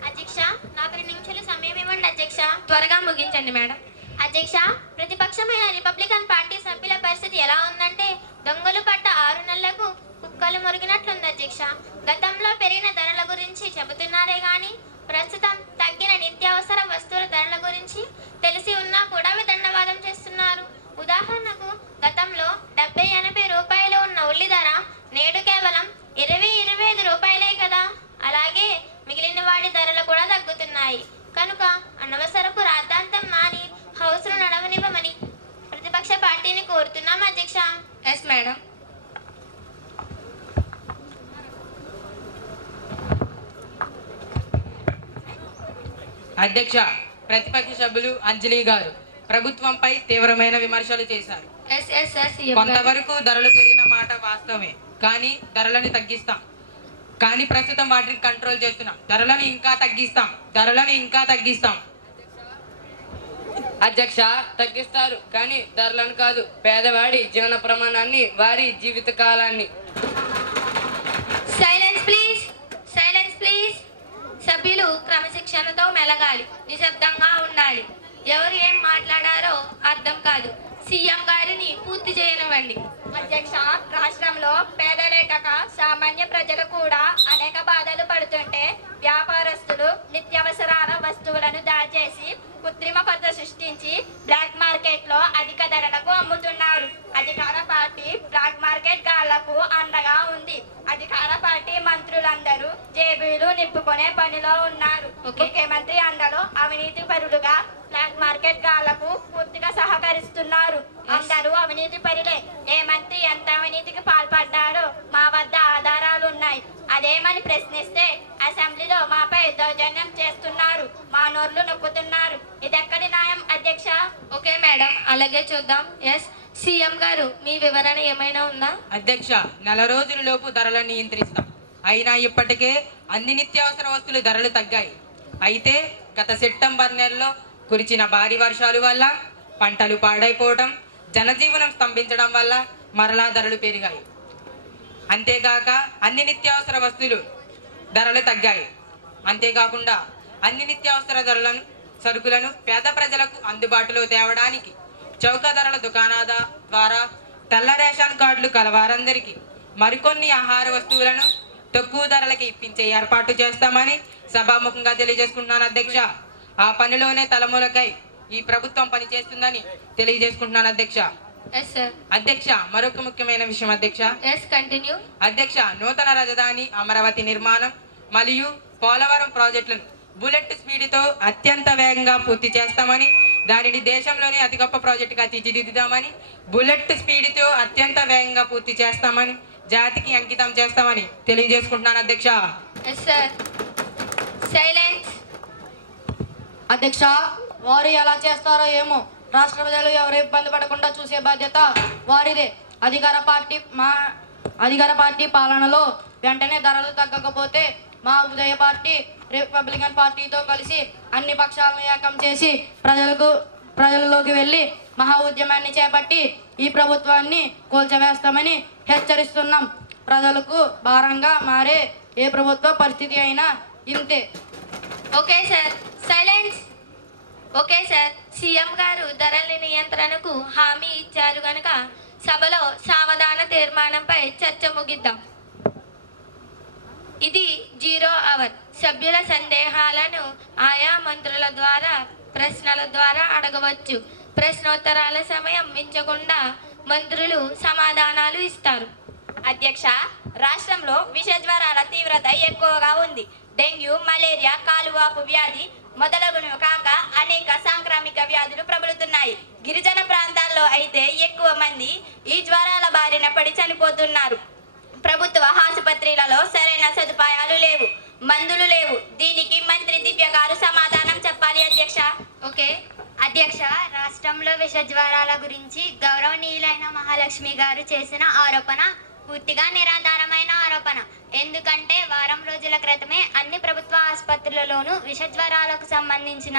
అధ్యక్ష, నాకు 2 నిమిషాలు సమయం ఇవ్వండి. అధ్యక్ష, త్వరగా ముగించండి మేడం. అధ్యక్ష, ప్రతిపక్షమైన రిపబ్లికన్ పార్టీ సభ్యుల పరిస్థితి ఎలా ఉందంటే దొంగలు పట్ట 6 నెలలకు కుక్కలు మురిగినట్లుంది. అధ్యక్ష, గతంలో పెరిగిన ధరల గురించి చెబుతున్నారే గాని ప్రస్తుతం తగ్గిన నిత్యావసర వస్తువుల ధరల గురించి తెలిసి ఉన్నా కూడా విదండవాదం చేస్తున్నారు. ఉదాహరణకు గతంలో 70-80 రూపాయలు ఉన్న ఉల్లి ధర నేడు కేవలం 20-25 రూపాయలే కదా. అలాగే మిగిలిన వాటి ధరలు కూడా తగ్గుతున్నాయి. కనుక అనవసరపు రాద్ధాంతం మాని హౌస్ను నడవనివ్వమని ప్రతిపక్ష పార్టీని కోరుతున్నాం. అధ్యక్ష. Yes madam. అధ్యక్ష, ప్రతిపక్ష సభ్యులు అంజలి గారు ప్రభుత్వంపై తీవ్రమైన విమర్శలు చేశారు. కొంతవరకు ధరలు పెరిగిన మాట వాస్తవమే, కానీ ధరలను తగ్గిస్తాం. కానీ ప్రస్తుతం వాటిని కంట్రోల్ చేస్తున్నాం. ధరలను ఇంకా తగ్గిస్తాం. అధ్యక్ష, తగ్గిస్తారు కానీ ధరలను కాదు, పేదవాడి జీవన ప్రమాణాన్ని, వారి జీవిత కాలాన్ని. Silence please. సభ్యులు క్రమశిక్షణతో మెలగాలి, నిశ్శబ్దంగా ఉండాలి. ఎవరు ఏం మాట్లాడారో అర్థం కాదు. సీఎం గారిని పూర్తి చేయనివ్వండి. అధ్యక్ష, రాష్ట్రంలో పేదలేక సామాన్య ప్రజలు కూడా అనేక బాధలు పడుతుంటే వ్యాపారస్తులు నిత్యావసరాల వస్తువులను దాచేసి కృత్రిమ కొరత సృష్టించి బ్లాక్ మార్కెట్ లో అధిక ధరలకు అమ్ముతున్నారు. అధికార పార్టీ బ్లాక్ మార్కెట్ గాళ్లకు అండగా ఉంది. అధికార పార్టీ మంత్రులందరూ జేబులు నింపుకునే పనిలో ఉన్నారు. ముఖ్యమంత్రి అండలో అవినీతి పరులుగా బ్లాక్ మార్కెట్ గాళ్లకు పూర్తిగా సహకరిస్తున్నారు. అందరూ అవినీతి పరులే. ఏ మంత్రి ఎంత అవినీతికి పాల్పడ్డారో మా వద్ద ఆధారాలు ఉన్నాయి. అదేమని ప్రశ్నిస్తే అసెంబ్లీలో మాపై దౌర్జన్యం చేస్తున్నారు, మా నోర్లు నొక్కుతున్నారు. ఇదెక్కడి న్యాయం? అధ్యక్ష. ఓకే మేడం, అలాగే చూద్దాం. ఎస్, సీఎం గారు మీ వివరణ ఏమైనా ఉందా? అధ్యక్ష, నెల రోజుల లోపు ధరలను నియంత్రిస్తాం. అయినా ఇప్పటికే అన్ని నిత్యావసర వస్తువుల ధరలు తగ్గాయి. అయితే గత సెప్టెంబర్ నెలలో కురిచిన భారీ వర్షాల వల్ల పంటలు పాడైపోవడం, జనజీవనం స్తంభించడం వల్ల మరలా ధరలు పెరిగాయి. అంతేగాక అన్ని నిత్యావసర వస్తువులు ధరలు తగ్గాయి. అంతేకాకుండా అన్ని నిత్యావసర సరుకులను పేద ప్రజలకు అందుబాటులో తేవడానికి చౌక ధరల దుకాణాల ద్వారా తెల్ల రేషన్ కార్డులు కలవారందరికీ మరికొన్ని ఆహార వస్తువులను తక్కువ ధరలకి ఇప్పించే ఏర్పాటు చేస్తామని సభాముఖంగా తెలియజేసుకుంటున్నాను అధ్యక్ష. ఆ పనిలోనే తలమూలకై ఈ ప్రభుత్వం పనిచేస్తుందని తెలియజేసుకుంటున్నాను అధ్యక్ష. అధ్యక్ష, మరొక ముఖ్యమైన విషయం అధ్యక్ష. అధ్యక్ష, నూతన రాజధాని అమరావతి నిర్మాణం మరియు పోలవరం ప్రాజెక్టులను బుల్లెట్ స్పీడ్తో అత్యంత వేగంగా పూర్తి చేస్తామని, దానిని దేశంలోనే అతి గొప్ప ప్రాజెక్టుగా తీర్చిదిద్దుతామని, బుల్లెట్ స్పీడ్తో అత్యంత వేగంగా పూర్తి చేస్తామని, జాతికి అంకితం చేస్తామని తెలియజేసుకుంటున్నాను అధ్యక్ష. అధ్యక్ష, వారు ఎలా చేస్తారో ఏమో, రాష్ట్ర ప్రజలు ఎవరు ఇబ్బంది పడకుండా చూసే బాధ్యత వారిదే. అధికార పార్టీ పాలనలో వెంటనే ధరలు తగ్గకపోతే మా ఉదయ పార్టీ రిపబ్లికన్ పార్టీతో కలిసి అన్ని పక్షాలను ఏకం చేసి ప్రజలలోకి వెళ్ళి మహా ఉద్యమాన్ని చేపట్టి ఈ ప్రభుత్వాన్ని కూల్చివేస్తామని హెచ్చరిస్తున్నాం. ప్రజలకు భారంగా మారే ఏ ప్రభుత్వ పరిస్థితి అయినా ఇంతే. Okay sir, silence. Okay sir, CM గారు ధరల నియంత్రణకు హామీ ఇచ్చారు కనుక సభలో సావధాన తీర్మానంపై చర్చ ముగిద్దాం. ఇది 0 అవర్. సభ్యుల సందేహాలను ఆయా మంత్రుల ద్వారా ప్రశ్నల ద్వారా అడగవచ్చు. ప్రశ్నోత్తరాల సమయం మించకుండా మంత్రులు సమాధానాలు ఇస్తారు. అధ్యక్ష, రాష్ట్రంలో విష జ్వరాల తీవ్రత ఎక్కువగా ఉంది. డెంగ్యూ, మలేరియా, కాలువాపు వ్యాధి మొదలగునవి కాక అనేక సాంక్రమిక వ్యాధులు ప్రబలుతున్నాయి. గిరిజన ప్రాంతాల్లో అయితే ఎక్కువ మంది ఈ జ్వరాల బారిన పడి చనిపోతున్నారు. ప్రభుత్వ ఆసుపత్రులలో సరైన సదుపాయాలు లేవు, మందులు లేవు. దీనికి మంత్రి దివ్య గారు సమాధానం చెప్పాలి అధ్యక్ష. ఓకే అధ్యక్ష, రాష్ట్రంలో విష జ్వరాల గురించి గౌరవనీయులైన మహాలక్ష్మి గారు చేసిన ఆరోపణ పూర్తిగా నిరాధారమైన ఆరోపణ. ఎందుకంటే వారం రోజుల క్రితమే అన్ని ప్రభుత్వ ఆసుపత్రులలోనూ విష జ్వరాలకు సంబంధించిన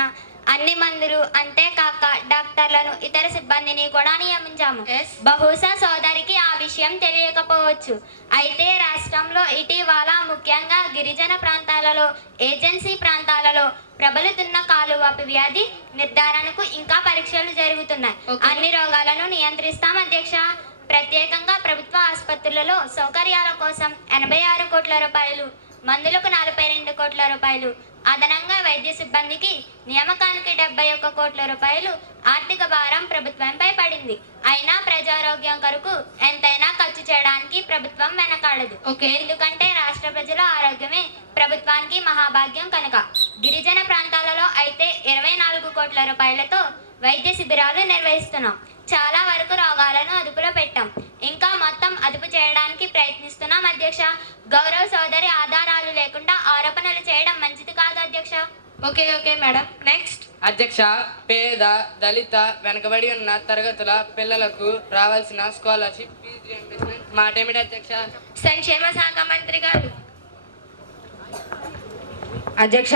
అన్ని మందులు అంతేకాక డాక్టర్లను ఇతర సిబ్బందిని కూడా నియమించాము. బహుశా సోదరికి ఆ విషయం తెలియకపోవచ్చు. అయితే రాష్ట్రంలో ఇటీవల ముఖ్యంగా గిరిజన ప్రాంతాలలో, ఏజెన్సీ ప్రాంతాలలో ప్రబలుతున్న కాలువాపు వ్యాధి నిర్ధారణకు ఇంకా పరీక్షలు జరుగుతున్నాయి. అన్ని రోగాలను నియంత్రిస్తాం అధ్యక్ష. ప్రత్యేకంగా ప్రభుత్వ ఆసుపత్రులలో సౌకర్యాల కోసం 86 కోట్ల రూపాయలు, మందులకు 42 కోట్ల రూపాయలు, అదనంగా వైద్య సిబ్బందికి నియామకానికి 71 కోట్ల రూపాయలు ఆర్థిక భారం ప్రభుత్వంపై పడింది. అయినా ప్రజారోగ్యం కొరకు ఎంతైనా ఖర్చు చేయడానికి ప్రభుత్వం వెనకాడదు. ఎందుకంటే రాష్ట్ర ప్రజల ఆరోగ్యమే ప్రభుత్వానికి మహాభాగ్యం కనుక. గిరిజన ప్రాంతాలలో అయితే 24 కోట్ల రూపాయలతో వైద్య శిబిరాలు నిర్వహిస్తున్నాం. చాలా వరకు రోగాలను అదుపులో పెట్టాం. ఇంకా మొత్తం అదుపు చేయడానికి ప్రయత్నిస్తున్నాం అధ్యక్ష. గౌరవ సోదరి ఆధారాలు లేకుండా ఆరోపణలు చేయడం మంచిది కాదు అధ్యక్ష. Okay madam, next. అధ్యక్ష, పేద, దళిత, వెనకబడి ఉన్న తరగతుల పిల్లలకు రావాల్సిన స్కాలర్షిప్ ఫీజు రీయింబర్స్మెంట్ మాట ఏమిటి అధ్యక్ష? సంక్షేమ శాఖ మంత్రి గారు. అధ్యక్ష,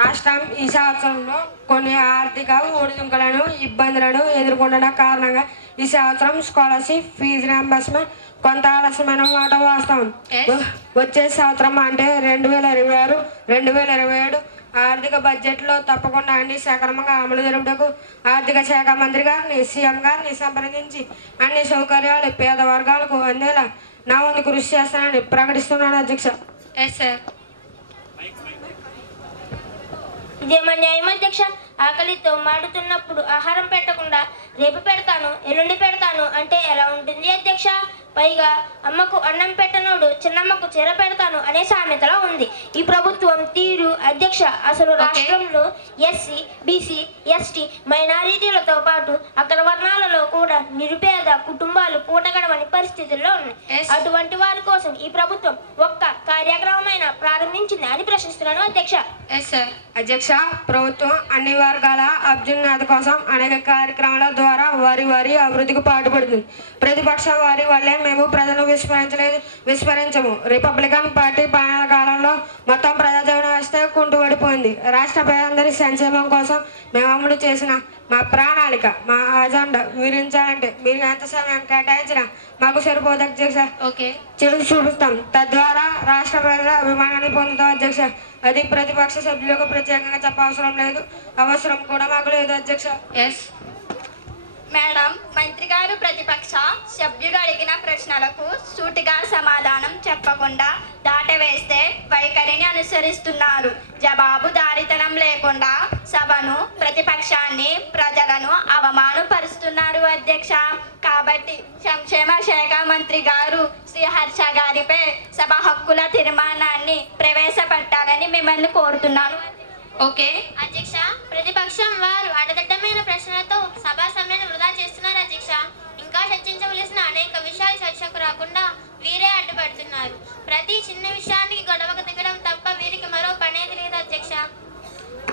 రాష్ట్రం ఈ సంవత్సరంలో కొన్ని ఆర్థిక ఒడిదుడుకులను, ఇబ్బందులను ఎదుర్కొనడం కారణంగా ఈ సంవత్సరం స్కాలర్షిప్ ఫీజు రీయింబర్స్మెంట్ కొంత ఆలస్యమైన మాట వాస్తవం. వచ్చే సంవత్సరం అంటే 2026, 2027 ఆర్థిక బడ్జెట్లో తప్పకుండా అన్ని సక్రమంగా అమలు జరుపుటకు ఆర్థిక శాఖ మంత్రి గారిని, సీఎం గారిని సంప్రదించి అన్ని సౌకర్యాలు పేద వర్గాలకు అందేలా నా వంతు కృషి చేస్తానని ప్రకటిస్తున్నాను అధ్యక్ష. ఇదేమో న్యాయం అధ్యక్ష. ఆకలితో మాడుతున్నప్పుడు ఆహారం పెట్టకుండా రేపు పెడతాను, ఎల్లుండి పెడతాను అంటే ఎలా ఉంటుంది అధ్యక్ష? పైగా అమ్మకు అన్నం పెట్టనోడు చిన్నమ్మకు చీర పెడతాను అనే సామెతలో ఉంది ఈ ప్రభుత్వం తీరు అధ్యక్ష. అసలు రాష్ట్రంలో ఎస్సీ, బీసీ, ఎస్టీ మైనారిటీలతో పాటు అగ్రవర్ణాలలో కూడా నిరుపేద కుటుంబాలు పూటగడవని పరిస్థితుల్లో ఉన్నాయి. అటువంటి వారి కోసం ఈ ప్రభుత్వం ఒక్క కార్యక్రమమైన ప్రారంభించింది అని ప్రశ్నిస్తున్నాను అధ్యక్ష. Yes sir. అధ్యక్ష, ప్రభుత్వం అన్ని వర్గాల అభ్యున్నతి కోసం అనేక కార్యక్రమాల ద్వారా వారి అభివృద్ధికి పాటుపడుతుంది. ప్రతిపక్ష వారి వల్లే మేము ప్రజలను విస్మరించము. రిపబ్లికన్ పార్టీ పాలన కాలంలో మొత్తం ప్రజాజీవన వ్యవస్థ కుంటుపడిపోయింది. రాష్ట్ర ప్రజలందరి సంక్షేమం కోసం మేము అమలు చేసిన మా ప్రణాళిక, మా అజెండా వివరించాలంటే మీరు ఎంత సమయం కేటాయించినా మాకు సరిపోదు అధ్యక్ష. చేసి చూపిస్తాం. తద్వారా రాష్ట్ర ప్రజల అభిమానాన్ని పొందుతాం అధ్యక్ష. అది ప్రతిపక్ష సభ్యులకు ప్రత్యేకంగా చెప్పవసరం లేదు, అవసరం కూడా మాకు లేదు అధ్యక్ష. ఎస్ మేడం, మంత్రి గారు ప్రతిపక్ష సభ్యుడు అడిగిన ప్రశ్నలకు సూటిగా సమాధానం చెప్పకుండా దాటవేస్తే వైఖరిని అనుసరిస్తున్నారు. జవాబుదారీతనం లేకుండా సభను, ప్రతిపక్షాన్ని, ప్రజలను అవమానపరుస్తున్నారు అధ్యక్ష. కాబట్టి సంక్షేమ శాఖ మంత్రి గారు శ్రీ హర్ష గారిపై సభ హక్కుల తీర్మానాన్ని ప్రవేశపెట్టాలని మిమ్మల్ని కోరుతున్నాను. ఓకే అధ్యక్ష, ప్రతిపక్షం వారు అడదడ్డమైన ప్రశ్నలతో సభా సమయాన్ని వృధా చేస్తున్నారు అధ్యక్ష. ఇంకా చర్చించవలసిన అనేక విషయాలు చర్చకు రాకుండా వీరే అడ్డుపడుతున్నారు. ప్రతి చిన్న విషయానికి గొడవకు దిగడం తప్ప వీరికి మరో పనేది లేదు అధ్యక్ష.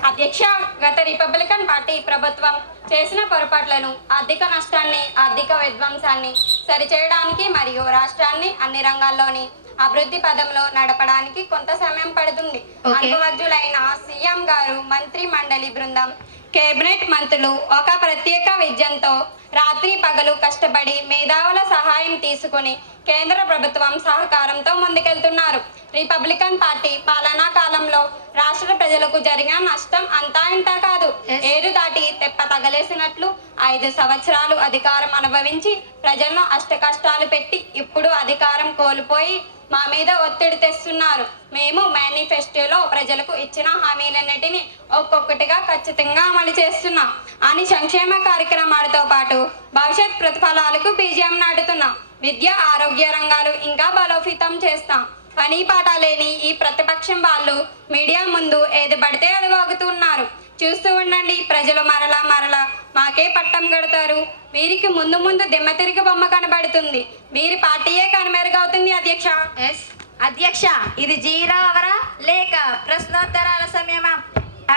అధ్యక్ష, గత రిపబ్లికన్ పార్టీ ప్రభుత్వం చేసిన పొరపాట్లను, ఆర్థిక నష్టాన్ని, ఆర్థిక విధ్వంసాన్ని సరిచేయడానికి మరియు రాష్ట్రాన్ని అన్ని రంగాల్లోని అభివృద్ధి పదంలో నడపడానికి కొంత సమయం పడుతుంది. అనుభవజ్ఞులైన సీఎం గారు, మంత్రి మండలి బృందం, కేబినెట్ మంత్రులు ఒక ప్రత్యేక విజన్తో రాత్రి పగలు కష్టపడి మేధావుల సహాయం తీసుకుని కేంద్ర ప్రభుత్వం సహకారంతో ముందుకెళ్తున్నారు. రిపబ్లికన్ పార్టీ పాలనా కాలంలో రాష్ట్ర ప్రజలకు జరిగిన నష్టం అంతా ఇంతా కాదు. ఏరు దాటి తెప్ప తగలేసినట్లు 5 సంవత్సరాలు అధికారం అనుభవించి ప్రజలను అష్టకష్టాలు పెట్టి ఇప్పుడు అధికారం కోల్పోయి మా మీద ఒత్తిడి తెస్తున్నారు. మేము మేనిఫెస్టోలో ప్రజలకు ఇచ్చిన హామీలన్నిటినీ ఒక్కొక్కటిగా ఖచ్చితంగా అమలు చేస్తున్నాం అని సంక్షేమ కార్యక్రమాలతో పాటు భవిష్యత్ ప్రతిఫలాలకు బీజం నాటుతున్నాం. విద్య, ఆరోగ్య రంగాలు ఇంకా బలోపేతం చేస్తాం. పని పాట లేని ఈ ప్రతిపక్షం వాళ్ళు మీడియా ముందు ఏది పడితే అది వాగుతున్నారు. చూస్తూ ఉండండి, ప్రజలు మరలా మాకే పట్టం కడతారు. వీరికి ముందు దిమ్మ తిరిగి బొమ్మ కనబడుతుంది. వీరి పార్టీయే కనుమెరుగవుతుంది అధ్యక్ష. ఎస్ అధ్యక్ష, ఇది 0 అవరా లేక ప్రశ్నోత్తరాల సమయమా?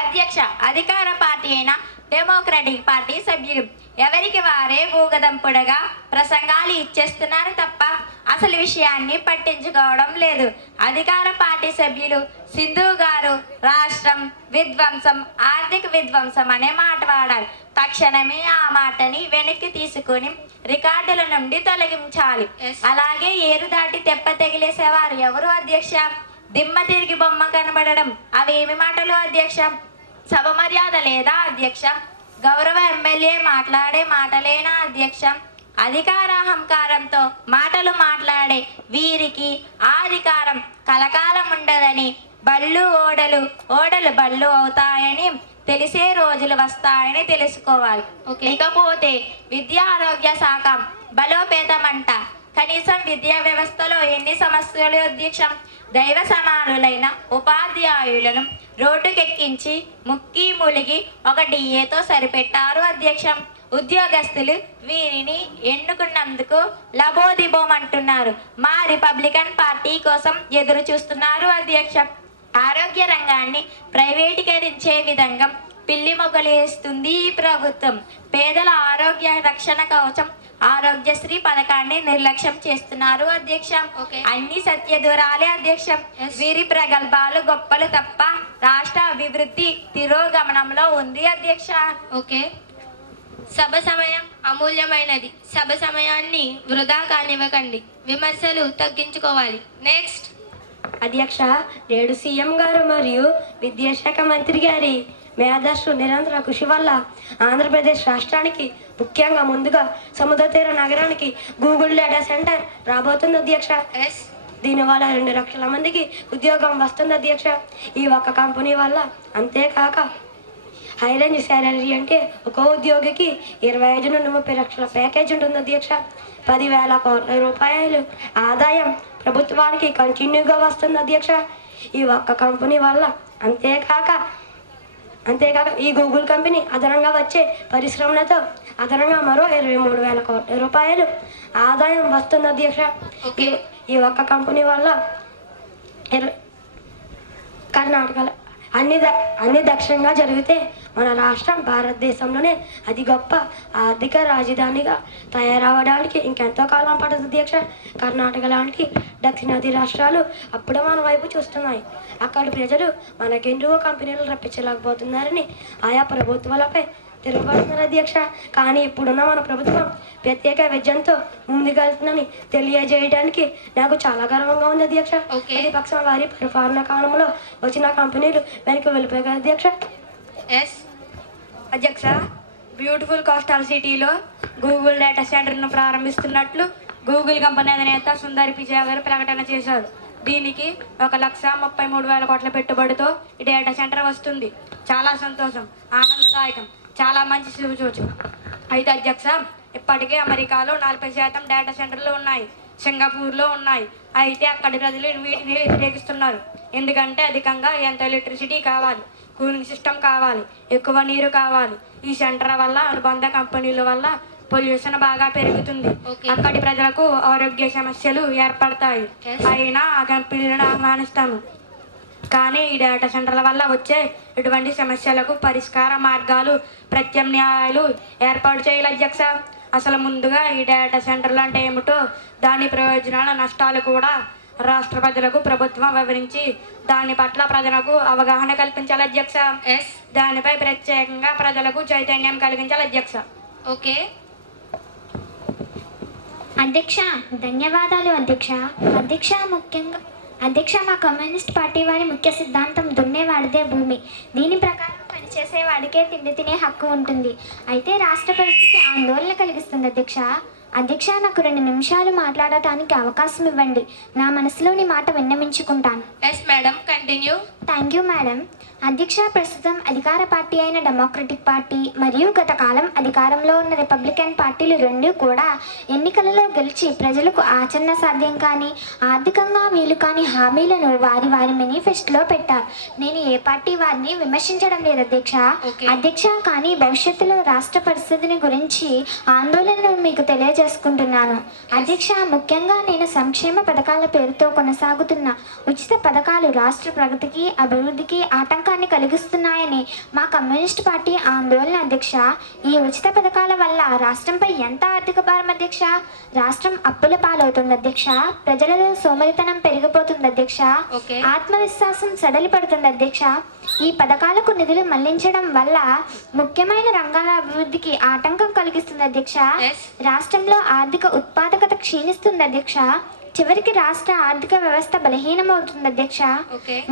అధ్యక్ష, అధికార పార్టీ అయిన డెమోక్రటిక్ పార్టీ సభ్యులు ఎవరికి వారే ఊగదంపుడుగా ప్రసంగాలు ఇచ్చేస్తున్నారు తప్ప అసలు విషయాన్ని పట్టించుకోవడం లేదు. అధికార పార్టీ సభ్యులు సింధు గారు రాష్ట్రం విధ్వంసం, ఆర్థిక విధ్వంసం అనే మాట వాడారు. తక్షణమే ఆ మాటని వెనక్కి తీసుకుని రికార్డుల నుండి తొలగించాలి. అలాగే ఏరు దాటి తెప్ప తెగిలేసేవారు ఎవరు అధ్యక్ష? దిమ్మ తిరిగి బొమ్మ కనబడడం అవేమి మాటలు అధ్యక్ష? సభ మర్యాద లేదా అధ్యక్ష? గౌరవ ఎమ్మెల్యే మాట్లాడే మాటలేనా అధ్యక్ష? అధికారాహంకారంతో మాటలు మాట్లాడే వీరికి ఆ అధికారం కలకాలం ఉండదని, బళ్ళు ఓడలు బళ్ళు అవుతాయని తెలిసే రోజులు వస్తాయని తెలుసుకోవాలి. ఇకపోతే విద్యా ఆరోగ్య శాఖ బలోపేతమంట. కనీసం విద్యా వ్యవస్థలో ఎన్ని సమస్యలు అధ్యక్ష? దైవ సమానులైన ఉపాధ్యాయులను రోడ్డుకెక్కించి ముక్కి ములిగి ఒక డిఏతో సరిపెట్టారు అధ్యక్ష. ఉద్యోగస్తులు వీరిని ఎన్నుకున్నందుకు లబోదిబోమంటున్నారు. మా రిపబ్లికన్ పార్టీ కోసం ఎదురు చూస్తున్నారు అధ్యక్ష. ఆరోగ్య రంగాన్ని ప్రైవేటీకరించే విధంగా పిల్లి మొగలేస్తుంది ఈ ప్రభుత్వం. పేదల ఆరోగ్య రక్షణ కవచం ఆరోగ్యశ్రీ పథకాన్ని నిర్లక్ష్యం చేస్తున్నారు అధ్యక్ష. అన్ని సత్యదూరాలే అధ్యక్ష. వీరి ప్రగల్భాలు గొప్పలు తప్ప రాష్ట్ర అభివృద్ధి తిరోగమనంలో ఉంది అధ్యక్ష. ఓకే, సభ సమయం అమూల్యమైనది. సభ సమయాన్ని వృధా కానివ్వకండి. విమర్శలు తగ్గించుకోవాలి. నెక్స్ట్ అధ్యక్ష, నేడు సీఎం గారు మరియు విద్యాశాఖ మంత్రి గారి మేధస్సు నిరంతర కృషి వల్ల ఆంధ్రప్రదేశ్ రాష్ట్రానికి, ముఖ్యంగా ముందుగా సముద్ర తీర నగరానికి గూగుల్ డేటా సెంటర్ రాబోతుంది అధ్యక్ష. దీనివల్ల 2 లక్షల మందికి ఉద్యోగం వస్తుంది అధ్యక్ష. ఈ ఒక్క కంపెనీ వల్ల. అంతేకాక హై రేంజ్ శాలరీ అంటే ఒక ఉద్యోగికి 25 నుండి 30 లక్షల ప్యాకేజ్ ఉంటుంది అధ్యక్ష. 10,000 కోట్ల రూపాయలు ఆదాయం ప్రభుత్వానికి కంటిన్యూగా వస్తుంది అధ్యక్ష ఈ ఒక్క కంపెనీ వల్ల. అంతేకాక ఈ గూగుల్ కంపెనీ అదనంగా వచ్చే పరిశ్రమలతో అదనంగా మరో 23,000 కోట్ల రూపాయలు ఆదాయం వస్తుంది అధ్యక్ష. ఈ ఒక్క కంపెనీ వల్ల కర్ణాటకలో అన్ని దక్షిణంగా జరిగితే మన రాష్ట్రం భారతదేశంలోనే అతి గొప్ప ఆర్థిక రాజధానిగా తయారవడానికి ఇంకెంతో కాలం పడుతుంది అధ్యక్ష. కర్ణాటక లాంటి దక్షిణాది రాష్ట్రాలు అప్పుడే మన వైపు చూస్తున్నాయి. అక్కడి ప్రజలు మనకెందుకో కంపెనీలు రప్పించలేకపోతున్నారని ఆయా ప్రభుత్వాలపై తిరగబడుతున్నారు అధ్యక్ష. కానీ ఇప్పుడున్న మన ప్రభుత్వం ప్రత్యేక విజయంతో ముందుకెళ్తుందని తెలియజేయడానికి నాకు చాలా గర్వంగా ఉంది అధ్యక్ష. ప్రతిపక్షం వారి పరిపాలన కాలంలో వచ్చిన కంపెనీలు వెనక్కి వెళ్ళిపోయాయి అధ్యక్ష. అధ్యక్ష, బ్యూటిఫుల్ కోస్టల్ సిటీలో గూగుల్ డేటా సెంటర్ను ప్రారంభిస్తున్నట్లు గూగుల్ కంపెనీ అధినేత సుందర్ పిచాయ్ గారు ప్రకటన చేశారు. దీనికి 1,33,000 కోట్ల పెట్టుబడితో ఈ డేటా సెంటర్ వస్తుంది. చాలా సంతోషం, ఆనందదాయకం, చాలా మంచి సూచన. అయితే అధ్యక్ష, ఇప్పటికే అమెరికాలో 40% డేటా సెంటర్లు ఉన్నాయి, సింగపూర్లో ఉన్నాయి. అయితే అక్కడి ప్రజలు వీటిని వ్యతిరేకిస్తున్నారు. ఎందుకంటే అధికంగా ఎంత ఎలక్ట్రిసిటీ కావాలి, కూలింగ్ సిస్టమ్ కావాలి, ఎక్కువ నీరు కావాలి. ఈ సెంటర్ వల్ల అనుబంధ కంపెనీల వల్ల పొల్యూషన్ బాగా పెరుగుతుంది. అక్కడి ప్రజలకు ఆరోగ్య సమస్యలు ఏర్పడతాయి. అయినా ఆ కంపెనీలను ఆహ్వానిస్తాము. కానీ ఈ డేటా సెంటర్ల వల్ల వచ్చే ఇటువంటి సమస్యలకు పరిష్కార మార్గాలు, ప్రత్యామ్నాయాలు ఏర్పాటు చేయాలి అధ్యక్ష. అసలు ముందుగా ఈ డేటా సెంటర్లు అంటే ఏమిటో, దాని ప్రయోజనాల నష్టాలు కూడా రాష్ట్ర ప్రజలకు ప్రభుత్వం వివరించి దాని పట్ల ప్రజలకు అవగాహన కల్పించాలి అధ్యక్ష. దానిపై ప్రత్యేకంగా ప్రజలకు చైతన్యం కలిగించాలి అధ్యక్ష. ఓకే అధ్యక్ష, ధన్యవాదాలు అధ్యక్ష. అధ్యక్ష, మా కమ్యూనిస్ట్ పార్టీ వారి ముఖ్య సిద్ధాంతం దున్నేవాడిదే భూమి. దీని ప్రకారం పనిచేసేవాడికే తిండి తినే హక్కు ఉంటుంది. అయితే రాష్ట్ర పరిస్థితి ఆందోళన కలిగిస్తుంది అధ్యక్ష, నాకు 2 నిమిషాలు మాట్లాడటానికి అవకాశం ఇవ్వండి. నా మనసులోని మాట విన్నమించుకుంటాను. Yes madam, continue. Thank you madam. అధ్యక్ష, ప్రస్తుతం అధికార పార్టీ అయిన డెమోక్రటిక్ పార్టీ మరియు గత కాలం అధికారంలో ఉన్న రిపబ్లికన్ పార్టీలు రెండూ కూడా ఎన్నికలలో గెలిచి ప్రజలకు ఆచరణ సాధ్యం కానీ ఆర్థికంగా వీలు కాని హామీలను వారి మేనిఫెస్టోలో పెట్టారు. నేను ఏ పార్టీ వారిని విమర్శించడం లేదు అధ్యక్ష, కానీ భవిష్యత్తులో రాష్ట్ర పరిస్థితిని గురించి ఆందోళనను మీకు తెలియజేసుకుంటున్నాను అధ్యక్ష. ముఖ్యంగా నేను సంక్షేమ పథకాల పేరుతో కొనసాగుతున్న ఉచిత పథకాలు రాష్ట్ర ప్రగతికి అభివృద్ధికి ఆటంకాన్ని కలిగిస్తున్నాయని మా కమ్యూనిస్ట్ పార్టీ ఆందోళన అధ్యక్ష. ఈ ఉచిత పథకాల వల్ల రాష్ట్రంపై ఎంత ఆర్థిక భారం అధ్యక్ష? రాష్ట్రం అప్పుల పాలవుతుంది అధ్యక్ష. ప్రజలలో సోమరితనం పెరిగిపోతుంది అధ్యక్ష. ఆత్మవిశ్వాసం సడలిపడుతుంది అధ్యక్ష. ఈ పథకాలకు నిధులు మళ్లించడం వల్ల ముఖ్యమైన రంగాల అభివృద్ధికి ఆటంకం కలిగిస్తుంది అధ్యక్ష. రాష్ట్రంలో ఆర్థిక ఉత్పాదకత క్షీణిస్తుంది అధ్యక్ష. చివరికి రాష్ట్ర ఆర్థిక వ్యవస్థ బలహీనమవుతుంది అధ్యక్ష.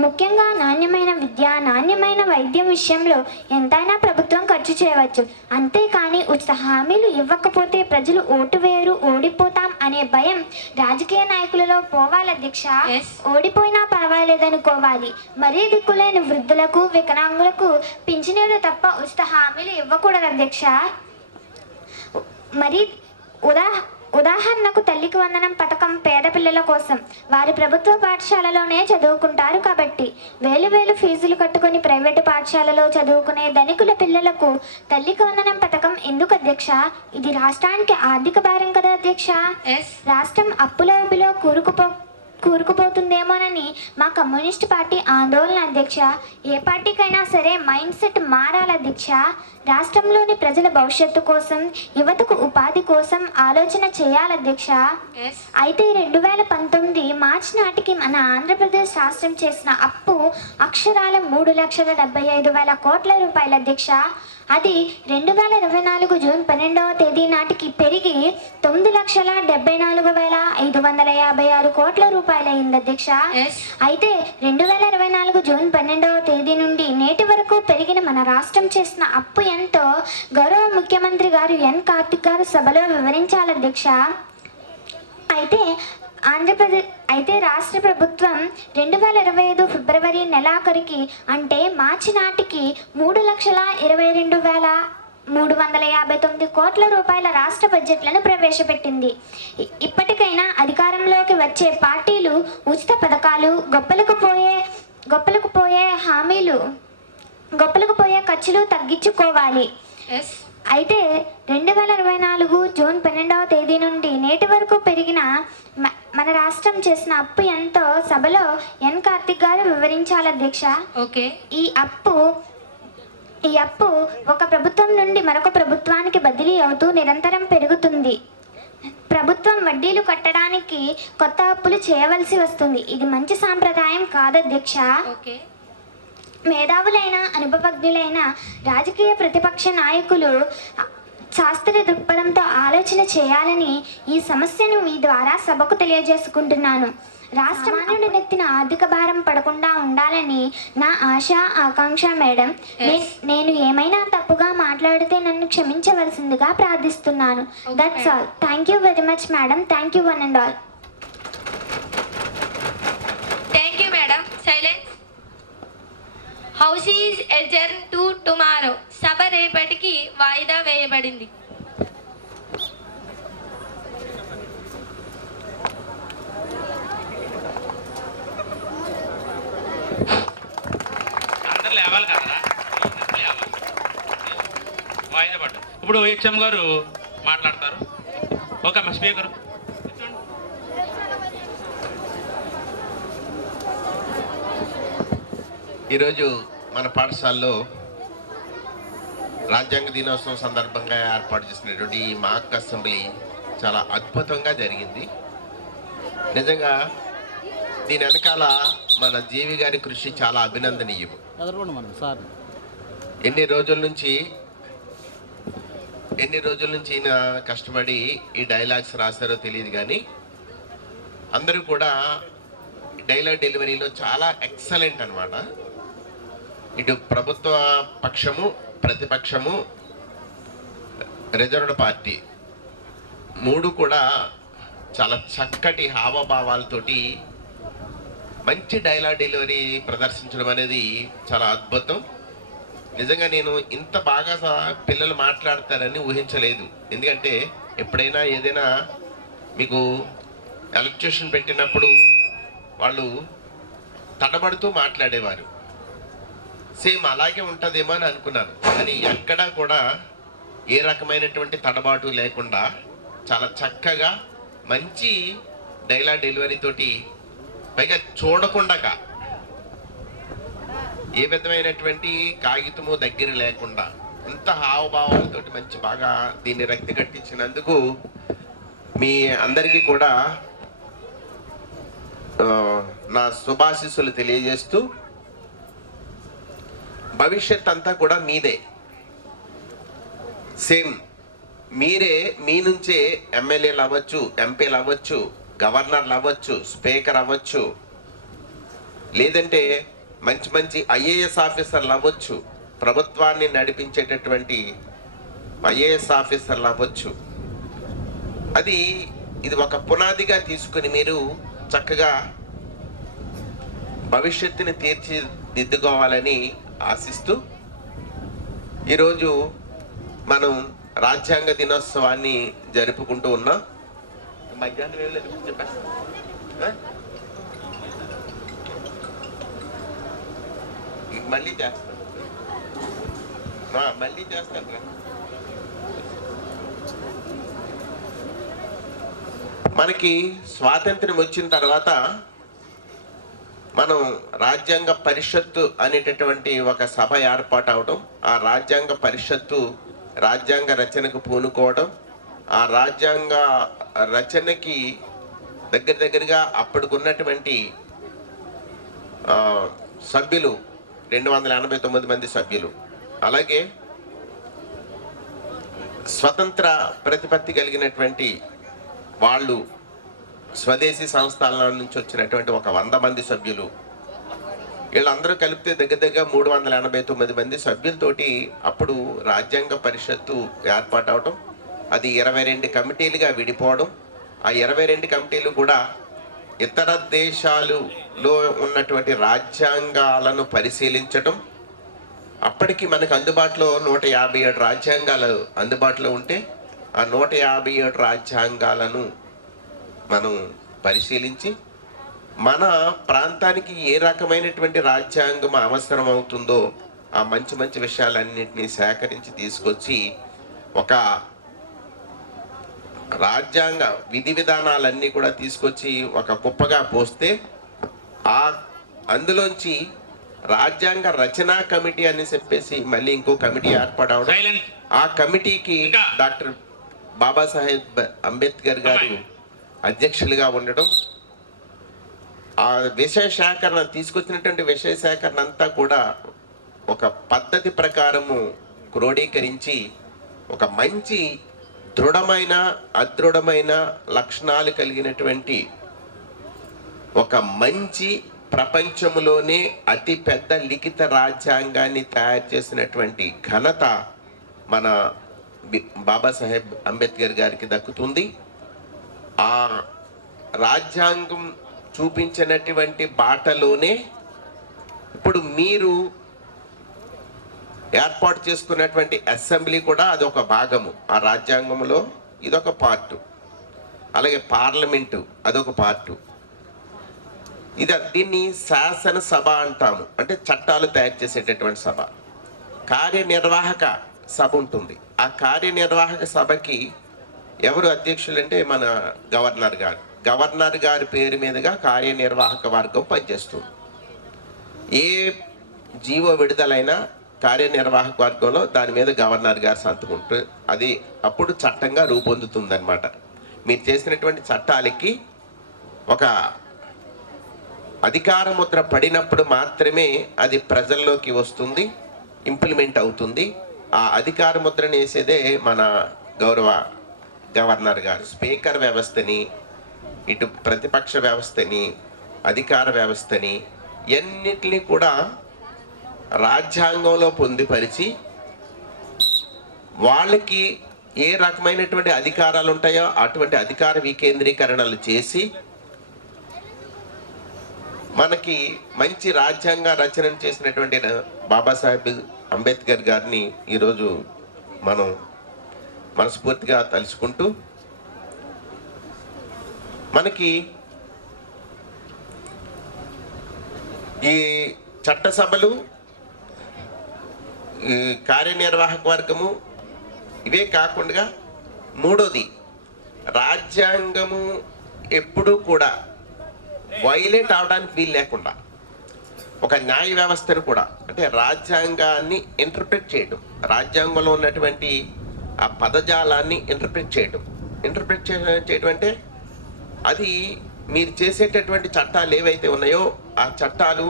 ముఖ్యంగా నాణ్యమైన విద్య, నాణ్యమైన వైద్యం విషయంలో ఎంతైనా ప్రభుత్వం ఖర్చు చేయవచ్చు. అంతేకాని ఉచిత హామీలు ఇవ్వకపోతే ప్రజలు ఓటు వేయరు, ఓడిపోతాం అనే భయం రాజకీయ నాయకులలో పోవాలి అధ్యక్ష. ఓడిపోయినా పర్వాలేదనుకోవాలి. మరీ దిక్కులేని వృద్ధులకు, వికలాంగులకు పింఛనీలు తప్ప ఉచిత హామీలు ఇవ్వకూడదు అధ్యక్ష. మరి ఉదాహరణకు తల్లికి వందనం పథకం పేద పిల్లల కోసం. వారి ప్రభుత్వ పాఠశాలలోనే చదువుకుంటారు కాబట్టి వేలు ఫీజులు కట్టుకుని ప్రైవేటు పాఠశాలలో చదువుకునే ధనికుల పిల్లలకు తల్లికి వందనం పథకం ఎందుకు అధ్యక్ష? ఇది రాష్ట్రానికి ఆర్థిక భారం కదా అధ్యక్ష. రాష్ట్రం అప్పుల ఊబిలో కూరుకుపోతుందేమోనని మా కమ్యూనిస్ట్ పార్టీ ఆందోళన అధ్యక్ష. ఏ పార్టీకైనా సరే మైండ్ సెట్ మారాలి అధ్యక్ష. రాష్ట్రంలోని ప్రజల భవిష్యత్తు కోసం, యువతకు ఉపాధి కోసం ఆలోచన చేయాలి అధ్యక్ష. అయితే 2019 మార్చి నాటికి మన ఆంధ్రప్రదేశ్ రాష్ట్రం చేసిన అప్పు అక్షరాల 3,75,000 కోట్ల రూపాయలు అధ్యక్ష. అది 2024 జూన్ 12వ తేదీ నాటికి పెరిగి 9,74,556 కోట్ల రూపాయలైంది అధ్యక్ష. అయితే 2024 జూన్ 12వ తేదీ నుండి నేటి వరకు పెరిగిన మన రాష్ట్రం చేసిన అప్పు ఎంతో గౌరవ ముఖ్యమంత్రి గారు ఎన్ కార్తిక్ గారు సభలో వివరించాలి అధ్యక్ష. అయితే రాష్ట్ర ప్రభుత్వం 2025 ఫిబ్రవరి నెలాఖరికి అంటే మార్చి నాటికి 3,22,359 కోట్ల రూపాయల రాష్ట్ర బడ్జెట్లను ప్రవేశపెట్టింది. ఇప్పటికైనా అధికారంలోకి వచ్చే పార్టీలు ఉచిత పథకాలు, గొప్పలకు పోయే హామీలు, గొప్పలకు పోయే ఖర్చులు తగ్గించుకోవాలి. అయితే 2024 జూన్ 12వ తేదీ నుండి నేటి వరకు పెరిగిన మన రాష్ట్రం చేసిన అప్పు ఎంతో సభలో ఎన్ కార్తిక్ గారు వివరించాలి అధ్యక్ష. ఓకే. ఈ అప్పు ఒక ప్రభుత్వం నుండి మరొక ప్రభుత్వానికి బదిలీ అవుతూ నిరంతరం పెరుగుతుంది. ప్రభుత్వం వడ్డీలు కట్టడానికి కొత్త అప్పులు చేయవలసి వస్తుంది. ఇది మంచి సాంప్రదాయం కాదు అధ్యక్ష. ఓకే. మేధావులైన అనుభవజ్ఞులైన రాజకీయ ప్రతిపక్ష నాయకులు శాస్త్రీయ దృక్పథంతో ఆలోచన చేయాలని ఈ సమస్యను మీ ద్వారా సభకు తెలియజేసుకుంటున్నాను. రాష్ట్రాన్ని నెత్తిన ఆర్థిక భారం పడకుండా ఉండాలని నా ఆశ ఆకాంక్ష మేడం. నేను ఏమైనా తప్పుగా మాట్లాడితే నన్ను క్షమించవలసిందిగా ప్రార్థిస్తున్నాను. That's all. Thank you very much madam. Thank you one and all. Thank you madam. Silence. House is adjourn to tomorrow. సభ రేపటికి వాయిదా వేయబడింది. అందరు లేవాలి కదా, వాయిదా పడ్డ. ఇప్పుడు హెచ్ఎం గారు మాట్లాడతారు. ఓకే మా స్పీకర్. ఈరోజు మన పాఠశాలలో రాజ్యాంగ దినోత్సవం సందర్భంగా ఏర్పాటు చేసినటువంటి ఈ మాక్ అసెంబ్లీ చాలా అద్భుతంగా జరిగింది. నిజంగా దీని వెనకాల మన జీవి గారి కృషి చాలా అభినందనీయం. ఎన్ని రోజుల నుంచి ఈయన కష్టపడి ఈ డైలాగ్స్ రాశారో తెలియదు, కానీ అందరూ కూడా డైలాగ్ డెలివరీలో చాలా ఎక్సలెంట్ అన్నమాట. ఇటు ప్రభుత్వ పక్షము, ప్రతిపక్షము, రిజర్వ్డ్ పార్టీ మూడు కూడా చాలా చక్కటి హావభావాలతోటి మంచి డైలాగ్ డెలివరీ ప్రదర్శించడం అనేది చాలా అద్భుతం. నిజంగా నేను ఇంత బాగా పిల్లలు మాట్లాడతారని ఊహించలేదు. ఎందుకంటే ఎప్పుడైనా ఏదైనా మీకు ఎలక్ట్యూషన్ పెట్టినప్పుడు వాళ్ళు తడబడుతూ మాట్లాడేవారు. సేమ్ అలాగే ఉంటుందేమో అని అనుకున్నాను, కానీ ఎక్కడా కూడా ఏ రకమైనటువంటి తడబాటు లేకుండా చాలా చక్కగా మంచి డైలాగ్ డెలివరీ తోటి, పైగా చూడకుండా ఏ విధమైనటువంటి కాగితము దగ్గర లేకుండా ఇంత హావభావాలతోటి మంచి బాగా దీన్ని రక్తి కట్టించినందుకు మీ అందరికీ కూడా నా శుభాశీస్సులు తెలియజేస్తూ, భవిష్యత్ అంతా కూడా మీదే. సేమ్ మీరే, మీ నుంచే ఎమ్మెల్యేలు అవ్వచ్చు, ఎంపీలు అవ్వచ్చు, గవర్నర్లు అవ్వచ్చు, స్పీకర్ అవ్వచ్చు, లేదంటే మంచి మంచి ఐఏఎస్ ఆఫీసర్లు అవ్వచ్చు, ప్రభుత్వాన్ని నడిపించేటటువంటి ఐఏఎస్ ఆఫీసర్లు అవ్వచ్చు. ఇది ఒక పునాదిగా తీసుకుని మీరు చక్కగా భవిష్యత్తుని తీర్చిదిద్దుకోవాలని ఆశిస్తూ, ఈరోజు మనం రాజ్యాంగ దినోత్సవాన్ని జరుపుకుంటూ ఉన్నాం. మధ్యాహ్నం ఏం లేదు చెప్పేస్తా, మళ్ళీ చేస్తాను. మనకి స్వాతంత్ర్యం వచ్చిన తర్వాత మనం రాజ్యాంగ పరిషత్తు అనేటటువంటి ఒక సభ ఏర్పాటు అవడం, ఆ రాజ్యాంగ పరిషత్తు రాజ్యాంగ రచనకు పూనుకోవడం, ఆ రాజ్యాంగ రచనకి దగ్గరగా అప్పటికున్నటువంటి సభ్యులు 289 మంది సభ్యులు, అలాగే స్వతంత్ర ప్రతిపత్తి కలిగినటువంటి వాళ్ళు స్వదేశీ సంస్థల నుంచి వచ్చినటువంటి ఒక 100 మంది సభ్యులు, వీళ్ళందరూ కలిపితే దగ్గర 389 మంది సభ్యులతోటి అప్పుడు రాజ్యాంగ పరిషత్తు ఏర్పాటు అవడం, అది 22 కమిటీలుగా విడిపోవడం, ఆ 22 కమిటీలు కూడా ఇతర దేశాలలో ఉన్నటువంటి రాజ్యాంగాలను పరిశీలించటం. అప్పటికి మనకు అందుబాటులో 157 రాజ్యాంగాలు అందుబాటులో ఉంటే ఆ 157 రాజ్యాంగాలను మనం పరిశీలించి మన ప్రాంతానికి ఏ రకమైనటువంటి రాజ్యాంగం అవసరం అవుతుందో ఆ మంచి విషయాలన్నింటినీ సేకరించి తీసుకొచ్చి ఒక రాజ్యాంగ విధి విధానాలన్నీ కూడా తీసుకొచ్చి ఒక కుప్పగా పోస్తే అందులోంచి రాజ్యాంగ రచనా కమిటీ అని చెప్పేసి మళ్ళీ ఇంకో కమిటీ ఏర్పడవడం, ఆ కమిటీకి డాక్టర్ బాబాసాహెబ్ అంబేద్కర్ గారు అధ్యక్షులుగా ఉండడం, ఆ విషయ సేకరణ తీసుకొచ్చినటువంటి విషయ సేకరణ అంతా కూడా ఒక పద్ధతి ప్రకారము క్రోడీకరించి ఒక మంచి దృఢమైన అదృఢమైన లక్షణాలు కలిగినటువంటి ఒక మంచి ప్రపంచంలోనే అతి పెద్ద లిఖిత రాజ్యాంగాన్ని తయారు చేసినటువంటి ఘనత మన బాబాసాహెబ్ అంబేద్కర్ గారికి దక్కుతుంది. ఆ రాజ్యాంగం చూపించినటువంటి బాటలోనే ఇప్పుడు మీరు ఏర్పాటు చేసుకున్నటువంటి అసెంబ్లీ కూడా అదొక భాగము. ఆ రాజ్యాంగంలో ఇదొక పార్టు. అలాగే పార్లమెంటు అదొక పార్టు. దీన్ని శాసనసభ అంటాము, అంటే చట్టాలు తయారు చేసేటటువంటి సభ. కార్యనిర్వాహక సభ ఉంటుంది. ఆ కార్యనిర్వాహక సభకి ఎవరు అధ్యక్షులు అంటే మన గవర్నర్ గారు. గవర్నర్ గారి పేరు మీదుగా కార్యనిర్వాహక వర్గం పనిచేస్తుంది. ఏ జీవో విడుదలైనా కార్యనిర్వాహక వర్గంలో దాని మీద గవర్నర్ గారు సంతకం ఉంటుంది. అది అప్పుడు చట్టంగా రూపొందుతుంది అనమాట. మీరు చేసినటువంటి చట్టాలకి ఒక అధికార ముద్ర పడినప్పుడు మాత్రమే అది ప్రజల్లోకి వస్తుంది, ఇంప్లిమెంట్ అవుతుంది. ఆ అధికార ముద్రను వేసేదే మన గౌరవ గవర్నర్ గారు. స్పీకర్ వ్యవస్థని, ఇటు ప్రతిపక్ష వ్యవస్థని, అధికార వ్యవస్థని ఎన్నిటిని కూడా రాజ్యాంగంలో పొందుపరిచి వాళ్ళకి ఏ రకమైనటువంటి అధికారాలు ఉంటాయో అటువంటి అధికార వికేంద్రీకరణలు చేసి మనకి మంచి రాజ్యాంగ రచన చేసినటువంటి బాబాసాహెబ్ అంబేద్కర్ గారిని ఈరోజు మనం మనస్ఫూర్తిగా తలుచుకుంటూ, మనకి ఈ చట్టసభలు, ఈ కార్యనిర్వాహక వర్గము ఇవే కాకుండా మూడోది రాజ్యాంగము ఎప్పుడూ కూడా వైలేట్ అవడానికి వీలు లేకుండా ఒక న్యాయ వ్యవస్థను కూడా, అంటే రాజ్యాంగాన్ని ఇంటర్ప్రిట్ చేయడం, రాజ్యాంగంలో ఉన్నటువంటి ఆ పదజాలాన్ని ఇంటర్ప్రిట్ చేయడం అంటే అది మీరు చేసేటటువంటి చట్టాలు ఏవైతే ఉన్నాయో ఆ చట్టాలు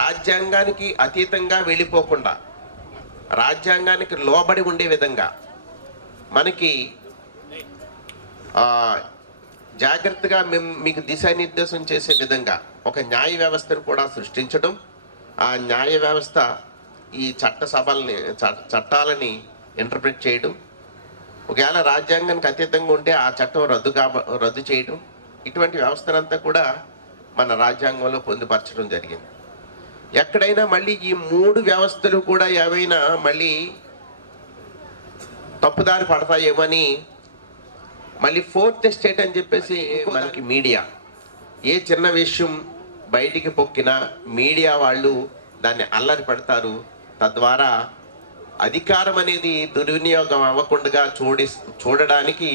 రాజ్యాంగానికి అతీతంగా వెళ్ళిపోకుండా రాజ్యాంగానికి లోబడి ఉండే విధంగా మనకి జాగ్రత్తగా మీకు దిశానిర్దేశం చేసే విధంగా ఒక న్యాయ వ్యవస్థను కూడా సృష్టించడం, ఆ న్యాయ వ్యవస్థ ఈ చట్టాలని ఇంటర్ప్రిట్ చేయడం, ఒకవేళ రాజ్యాంగానికి అతీతంగా ఉంటే ఆ చట్టం రద్దు చేయడం, ఇటువంటి వ్యవస్థనంతా కూడా మన రాజ్యాంగంలో పొందుపరచడం జరిగింది. ఎక్కడైనా మళ్ళీ ఈ మూడు వ్యవస్థలు కూడా ఏవైనా మళ్ళీ తప్పుదారి పడతాయేమని మళ్ళీ ఫోర్త్ ఎస్టేట్ అని చెప్పేసి మనకి మీడియా ఏ చిన్న విషయం బయటికి పొక్కినా మీడియా వాళ్ళు దాన్ని అల్లరి పడతారు. తద్వారా అధికారం అనేది దుర్వినియోగం అవ్వకుండా చూడడానికి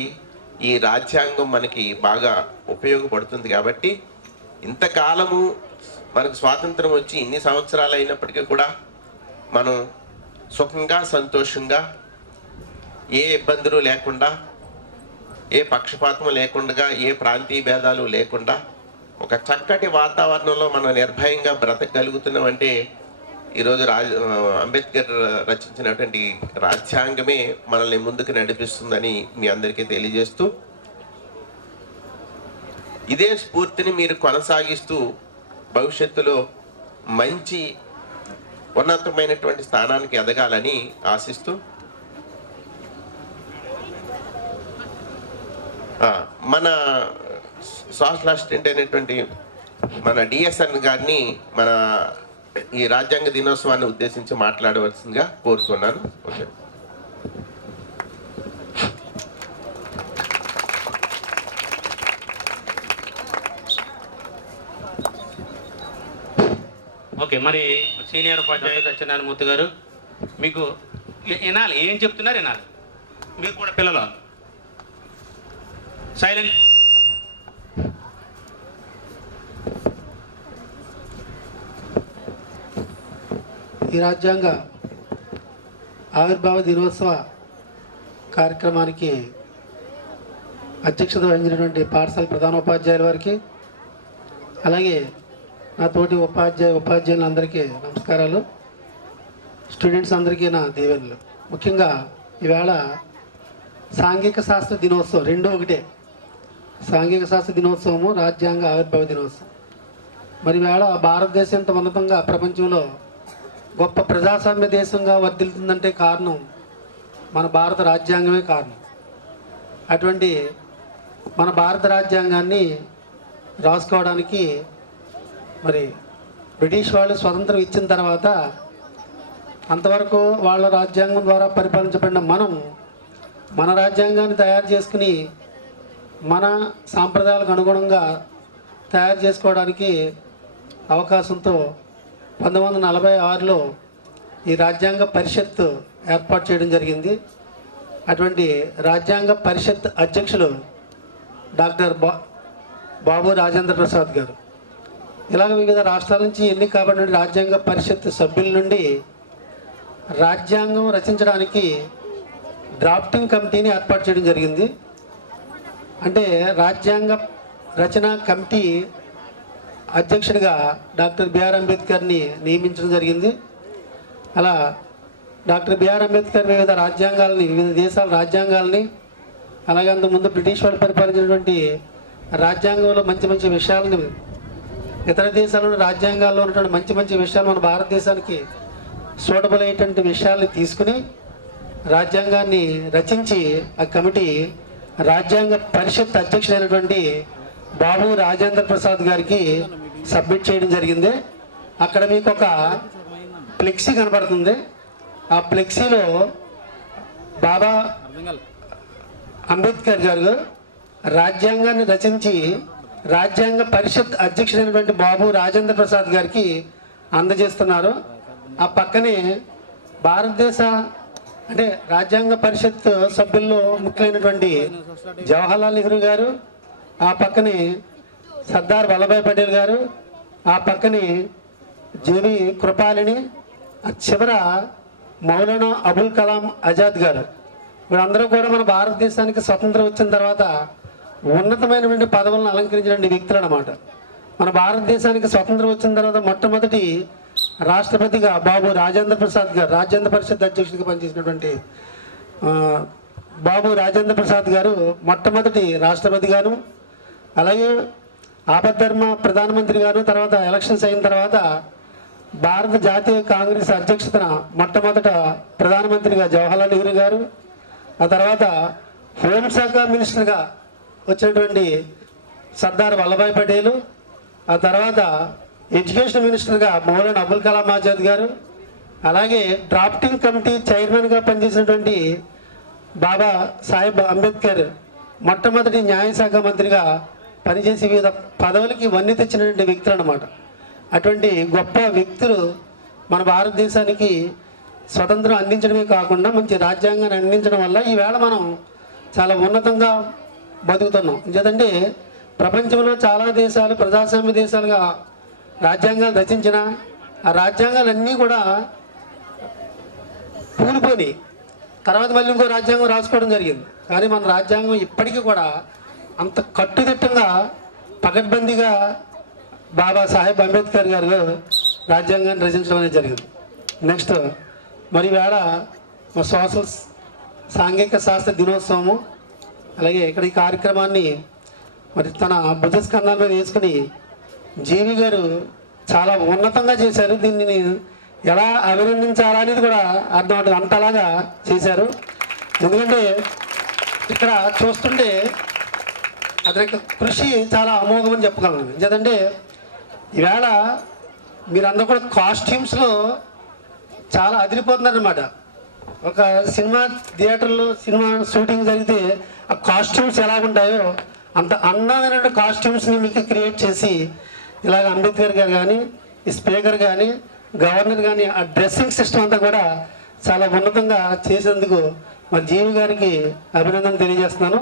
ఈ రాజ్యాంగం మనకి బాగా ఉపయోగపడుతుంది. కాబట్టి ఇంతకాలము మనకు స్వాతంత్రం వచ్చి ఇన్ని సంవత్సరాలు అయినప్పటికీ కూడా మనం సుఖంగా సంతోషంగా ఏ ఇబ్బందులు లేకుండా, ఏ పక్షపాతం లేకుండా, ఏ ప్రాంతీయ భేదాలు లేకుండా ఒక చక్కటి వాతావరణంలో మనం నిర్భయంగా బ్రతకగలుగుతున్నామంటే ఈరోజు అంబేద్కర్ రచించినటువంటి రాజ్యాంగమే మనల్ని ముందుకు నడిపిస్తుందని మీ అందరికీ తెలియజేస్తూ, ఇదే స్ఫూర్తిని మీరు కొనసాగిస్తూ భవిష్యత్తులో మంచి ఉన్నతమైనటువంటి స్థానానికి ఎదగాలని ఆశిస్తూ, మన సోషల్ అసిస్టెంట్ అయినటువంటి మన డిఎస్ఎన్ గారిని మన ఈ రాజ్యాంగ దినోత్సవాన్ని ఉద్దేశించి మాట్లాడవలసిందిగా కోరుతున్నాను. ఓకే. ఓకే, మరి సీనియర్ ఉపాధ్యాయులు సత్యనారాయణమూర్తి గారు మీకు వినాలి, ఏం చెప్తున్నారు వినాలి. మీరు కూడా పిల్లలు సైలెంట్. ఈ రాజ్యాంగ ఆవిర్భావ దినోత్సవ కార్యక్రమానికి అధ్యక్షత వహించినటువంటి పాఠశాల ప్రధానోపాధ్యాయుల వారికి, అలాగే నా తోటి ఉపాధ్యాయులందరికీ నమస్కారాలు. స్టూడెంట్స్ అందరికీ నా దీవెనలు. ముఖ్యంగా ఈవేళ సాంఘిక శాస్త్ర దినోత్సవం, రెండు ఒకటే. సాంఘిక శాస్త్ర దినోత్సవము, రాజ్యాంగ ఆవిర్భావ దినోత్సవం. మరి ఈవేళ భారతదేశం ఇంత ఉన్నతంగా ప్రపంచంలో గొప్ప ప్రజాస్వామ్య దేశంగా వర్ధిల్లుతుందంటే కారణం మన భారత రాజ్యాంగమే కారణం. అటువంటి మన భారత రాజ్యాంగాన్ని రాసుకోవడానికి మరి బ్రిటిష్ వాళ్ళు స్వతంత్రం ఇచ్చిన తర్వాత అంతవరకు వాళ్ళ రాజ్యాంగం ద్వారా పరిపాలించబడిన మనం మన రాజ్యాంగాన్ని తయారు చేసుకుని మన సాంప్రదాయాలకు అనుగుణంగా తయారు చేసుకోవడానికి అవకాశంతో 1946లో ఈ రాజ్యాంగ పరిషత్ ఏర్పాటు చేయడం జరిగింది. అటువంటి రాజ్యాంగ పరిషత్ అధ్యక్షులు డాక్టర్ బాబు రాజేంద్ర ప్రసాద్ గారు. ఇలాగ వివిధ రాష్ట్రాల నుంచి ఎన్నిక కాబడిన రాజ్యాంగ పరిషత్ సభ్యుల నుండి రాజ్యాంగం రచించడానికి డ్రాఫ్టింగ్ కమిటీని ఏర్పాటు చేయడం జరిగింది. అంటే రాజ్యాంగ రచన కమిటీ అధ్యక్షుడిగా డాక్టర్ బిఆర్ అంబేద్కర్ని నియమించడం జరిగింది. అలా డాక్టర్ బిఆర్ అంబేద్కర్ వివిధ రాజ్యాంగాలని, వివిధ దేశాల రాజ్యాంగాలని, అలాగే అంతకుముందు బ్రిటిష్ వాళ్ళు పరిపాలించినటువంటి రాజ్యాంగంలో మంచి మంచి విషయాలని, ఇతర దేశాల్లోని రాజ్యాంగాల్లో ఉన్నటువంటి మంచి మంచి విషయాలు మన భారతదేశానికి సూటబుల్ అయ్యేటువంటి విషయాల్ని తీసుకుని రాజ్యాంగాన్ని రచించి ఆ కమిటీ రాజ్యాంగ పరిషత్ అధ్యక్షుడైనటువంటి బాబు రాజేంద్ర ప్రసాద్ గారికి సబ్మిట్ చేయడం జరిగింది. అక్కడ మీకు ఒక ఫ్లెక్సీ కనబడుతుంది. ఆ ఫ్లెక్సీలో బాబా అంబేద్కర్ గారు రాజ్యాంగాన్ని రచించి రాజ్యాంగ పరిషత్ అధ్యక్షుడైనటువంటి బాబు రాజేంద్ర ప్రసాద్ గారికి అందజేస్తున్నారు. ఆ పక్కనే భారతదేశ అంటే రాజ్యాంగ పరిషత్ సభ్యుల్లో ముఖ్యమైనటువంటి జవహర్లాల్ నెహ్రూ గారు, ఆ పక్కనే సర్దార్ వల్లభాయ్ పటేల్ గారు, ఆ పక్కనే జేబీ కృపాలిని, ఆ చివర మౌలానా అబుల్ కలాం ఆజాద్ గారు. వీళ్ళందరూ కూడా మన భారతదేశానికి స్వతంత్రం వచ్చిన తర్వాత ఉన్నతమైనటువంటి పదవులను అలంకరించిన వ్యక్తులు అన్నమాట. మన భారతదేశానికి స్వతంత్రం వచ్చిన తర్వాత మొట్టమొదటి రాష్ట్రపతిగా బాబు రాజేంద్ర ప్రసాద్ గారు, రాజ్యాంగ పరిషత్ అధ్యక్షుడిగా పనిచేసినటువంటి బాబు రాజేంద్ర ప్రసాద్ గారు మొట్టమొదటి రాష్ట్రపతి గాను, అలాగే ఆపద్ధర్మ ప్రధానమంత్రి గారు, తర్వాత ఎలక్షన్స్ అయిన తర్వాత భారత జాతీయ కాంగ్రెస్ అధ్యక్షతన మొట్టమొదట ప్రధానమంత్రిగా జవహర్లాల్ నెహ్రూ గారు, ఆ తర్వాత హోంశాఖ మినిస్టర్గా వచ్చినటువంటి సర్దార్ వల్లభాయ్ పటేలు, ఆ తర్వాత ఎడ్యుకేషన్ మినిస్టర్గా మౌలానా అబుల్ కలాం ఆజాద్ గారు, అలాగే డ్రాఫ్టింగ్ కమిటీ చైర్మన్గా పనిచేసినటువంటి బాబా సాహెబ్ అంబేద్కర్ మొట్టమొదటి న్యాయశాఖ మంత్రిగా పనిచేసి వివిధ పదవులకి వన్నె తెచ్చినటువంటి వ్యక్తులు అన్నమాట. అటువంటి గొప్ప వ్యక్తులు మన భారతదేశానికి స్వతంత్రం అందించడమే కాకుండా మంచి రాజ్యాంగాన్ని అందించడం వల్ల ఈవేళ మనం చాలా ఉన్నతంగా బతుకుతున్నాం. ఎందుకంటే ప్రపంచంలో చాలా దేశాలు ప్రజాస్వామ్య దేశాలుగా రాజ్యాంగాలు రచించిన ఆ రాజ్యాంగాలన్నీ కూడా కూలిపోయి తర్వాత మళ్ళీ ఇంకో రాజ్యాంగం రాసుకోవడం జరిగింది. కానీ మన రాజ్యాంగం ఇప్పటికీ కూడా అంత కట్టుదిట్టంగా పకడ్బందీగా బాబా సాహెబ్ అంబేద్కర్ గారు రాజ్యాంగాన్ని రచించడం అనేది జరిగింది. నెక్స్ట్ మరి వేళ మా సోషల్ సాంఘిక శాస్త్ర దినోత్సవము, అలాగే ఇక్కడ ఈ కార్యక్రమాన్ని మరి తన భుజస్కంధాల మీద వేసుకుని జీవి గారు చాలా ఉన్నతంగా చేశారు. దీన్ని ఎలా అభినందించాలా అనేది కూడా అర్థం అంతలాగా చేశారు. ఎందుకంటే ఇక్కడ చూస్తుంటే అతని యొక్క కృషి చాలా అమోఘమని చెప్పగలను. ఎందుకంటే ఈవేళ మీరందరూ కూడా కాస్ట్యూమ్స్లో చాలా అదిరిపోతున్నారనమాట. ఒక సినిమా థియేటర్లో సినిమా షూటింగ్ జరిగితే ఆ కాస్ట్యూమ్స్ ఎలా ఉంటాయో అంత అందమైన కాస్ట్యూమ్స్ని మీకు క్రియేట్ చేసి ఇలాగ అంబేద్కర్ గారు కానీ, ఈ స్పీకర్ కానీ, గవర్నర్ కానీ ఆ డ్రెస్సింగ్ సిస్టమ్ అంతా కూడా చాలా ఉన్నతంగా చేసేందుకు మరి జీవి గారికి అభినందన తెలియజేస్తున్నాను.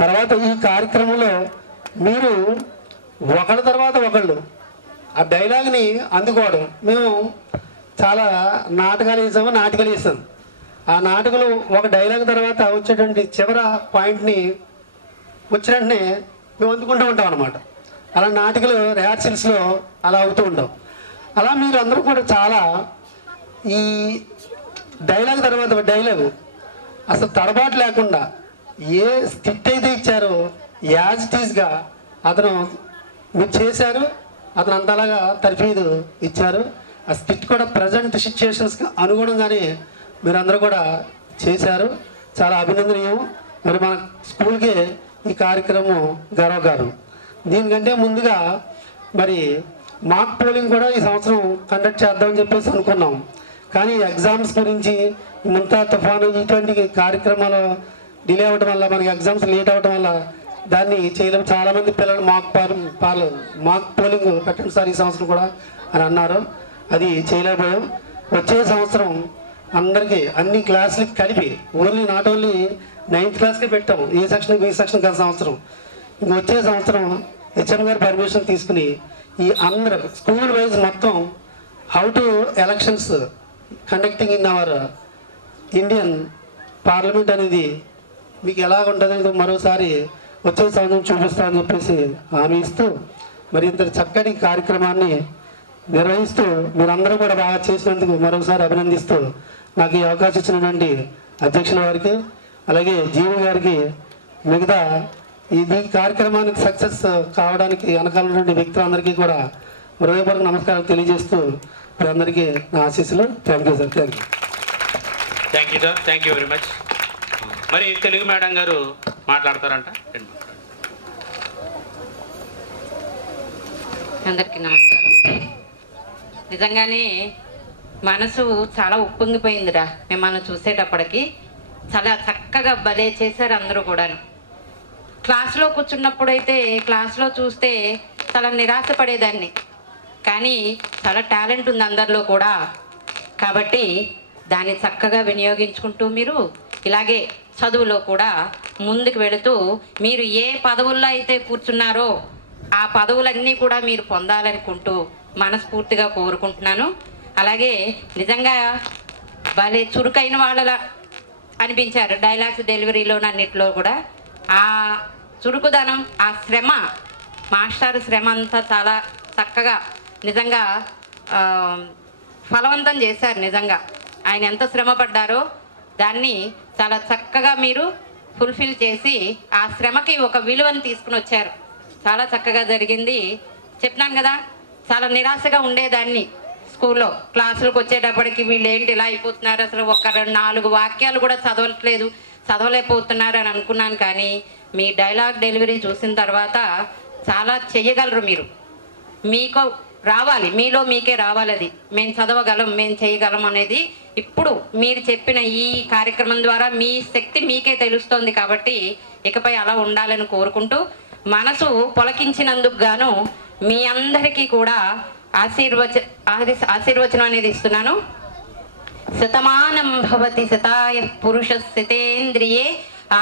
తర్వాత ఈ కార్యక్రమంలో మీరు ఒకళ్ళ తర్వాత ఒకళ్ళు ఆ డైలాగ్ని అందుకోవడం. మేము చాలా నాటకాలు వేసాం. ఆ నాటకాలు ఒక డైలాగ్ తర్వాత వచ్చేటువంటి చివరి పాయింట్ని వచ్చిన వెంటనే మేము అందుకుంటూ ఉంటాం అన్నమాట. అలా నాటకాలు రిహార్సల్స్లో అలా అవుతూ ఉంటాం. అలా మీరు అందరూ కూడా చాలా ఈ డైలాగ్ తర్వాత డైలాగు అసలు తడబాటు లేకుండా ఏ స్కిట్ అయితే ఇచ్చారో యాజ్ ఇట్ ఈస్గా అతను మీరు చేశారు. అతను అంతలాగా తర్ఫీదు ఇచ్చారు. ఆ స్కిట్ కూడా ప్రజెంట్ సిచ్యుయేషన్స్కి అనుగుణంగానే మీరందరూ కూడా చేశారు. చాలా అభినందనీయం. మరి మన స్కూల్కి ఈ కార్యక్రమం గర్వకారణం. దీనికంటే ముందుగా మరి మాక్ పోలింగ్ కూడా ఈ సంవత్సరం కండక్ట్ చేద్దామని చెప్పేసి అనుకున్నాం. కానీ ఎగ్జామ్స్ గురించి ముంతా తుఫాను ఇటువంటి కార్యక్రమాలు డిలే అవ్వడం వల్ల మనకి ఎగ్జామ్స్ లేట్ అవ్వడం వల్ల దాన్ని చేయలేము. చాలామంది పిల్లలు మాక్ పోలింగ్ పెట్టండి సార్ ఈ సంవత్సరం కూడా అని అన్నారు. అది చేయలేకపోయాం. వచ్చే సంవత్సరం అందరికీ అన్ని క్లాసులకి కలిపి ఓన్లీ నాట్ ఓన్లీ 9th క్లాస్కే పెట్టాం. ఏ సెక్షన్ బి సెక్షన్ గత సంవత్సరం. ఇంక వచ్చే సంవత్సరం హెచ్ఎం గారి పర్మిషన్ తీసుకుని ఈ అందరూ స్కూల్ వైజ్ మొత్తం how to elections conducting in our Indian parliament అనేది మీకు ఎలా ఉంటుందో మరోసారి వచ్చే సంవత్సరం చూపిస్తామని చెప్పేసి హామీ ఇస్తూ మరి ఇంత చక్కటి కార్యక్రమాన్ని నిర్వహిస్తూ మీరందరూ కూడా బాగా చేసినందుకు మరోసారి అభినందిస్తూ నాకు ఈ అవకాశం ఇచ్చినటువంటి అధ్యక్షుల వారికి అలాగే జీవి గారికి మిగతా ఈ కార్యక్రమానికి సక్సెస్ కావడానికి వెనకాల ఉన్నటువంటి వ్యక్తులందరికీ కూడా హృదయపూర్వక నమస్కారం తెలియజేస్తూ మీ అందరికీ నా ఆశీస్సులు. Thank you sir. Thank you sir. Thank you very much. మరి తెలుగు మేడం గారు మాట్లాడతారంట. అందరికీ నమస్కారం. నిజంగానే మనసు చాలా ఉప్పొంగిపోయిందిరా మిమ్మల్ని చూసేటప్పటికి. చాలా చక్కగా భలే చేశారు అందరూ కూడాను. క్లాస్లో కూర్చున్నప్పుడైతే క్లాస్లో చూస్తే చాలా నిరాశపడేదాన్ని. కానీ చాలా టాలెంట్ ఉంది అందరిలో కూడా. కాబట్టి దాన్ని చక్కగా వినియోగించుకుంటూ మీరు ఇలాగే చదువులో కూడా ముందుకు వెళుతూ మీరు ఏ పదవుల్లో అయితే కూర్చున్నారో ఆ పదవులన్నీ కూడా మీరు పొందాలనుకుంటూ మనస్ఫూర్తిగా కోరుకుంటున్నాను. అలాగే నిజంగా భలే చురుకైన వాళ్ళ అనిపించారు డైలాగ్స్ డెలివరీలో అన్నిట్లో కూడా. ఆ చురుకుదనం, ఆ శ్రమ, మాస్టర్ శ్రమ అంతా చాలా చక్కగా నిజంగా ఫలవంతం చేశారు. నిజంగా ఆయన ఎంత శ్రమ పడ్డారో దాన్ని చాలా చక్కగా మీరు ఫుల్ఫిల్ చేసి ఆ శ్రమకి ఒక విలువను తీసుకుని వచ్చారు. చాలా చక్కగా జరిగింది. చెప్తున్నాను కదా, చాలా నిరాశగా ఉండేదాన్ని స్కూల్లో. క్లాసులకు వచ్చేటప్పటికి వీళ్ళు ఏంటి ఇలా అయిపోతున్నారు, అసలు ఒక 4 వాక్యాలు కూడా చదవలేకపోతున్నారు అని అనుకున్నాను. కానీ మీ డైలాగ్ డెలివరీ చూసిన తర్వాత చాలా చెయ్యగలరు మీరు. మీకు రావాలి, మీలో మీకే రావాలి. అది మేము చదవగలం, మేము చేయగలం అనేది ఇప్పుడు మీరు చెప్పిన ఈ కార్యక్రమం ద్వారా మీ శక్తి మీకే తెలుస్తోంది. కాబట్టి ఇకపై అలా ఉండాలని కోరుకుంటూ మనసు పొలకించినందుకు గాను మీ అందరికీ కూడా ఆశీర్వచనం అనేది ఇస్తున్నాను. శతమానం భవతి శతాయ పురుష శతేంద్రియే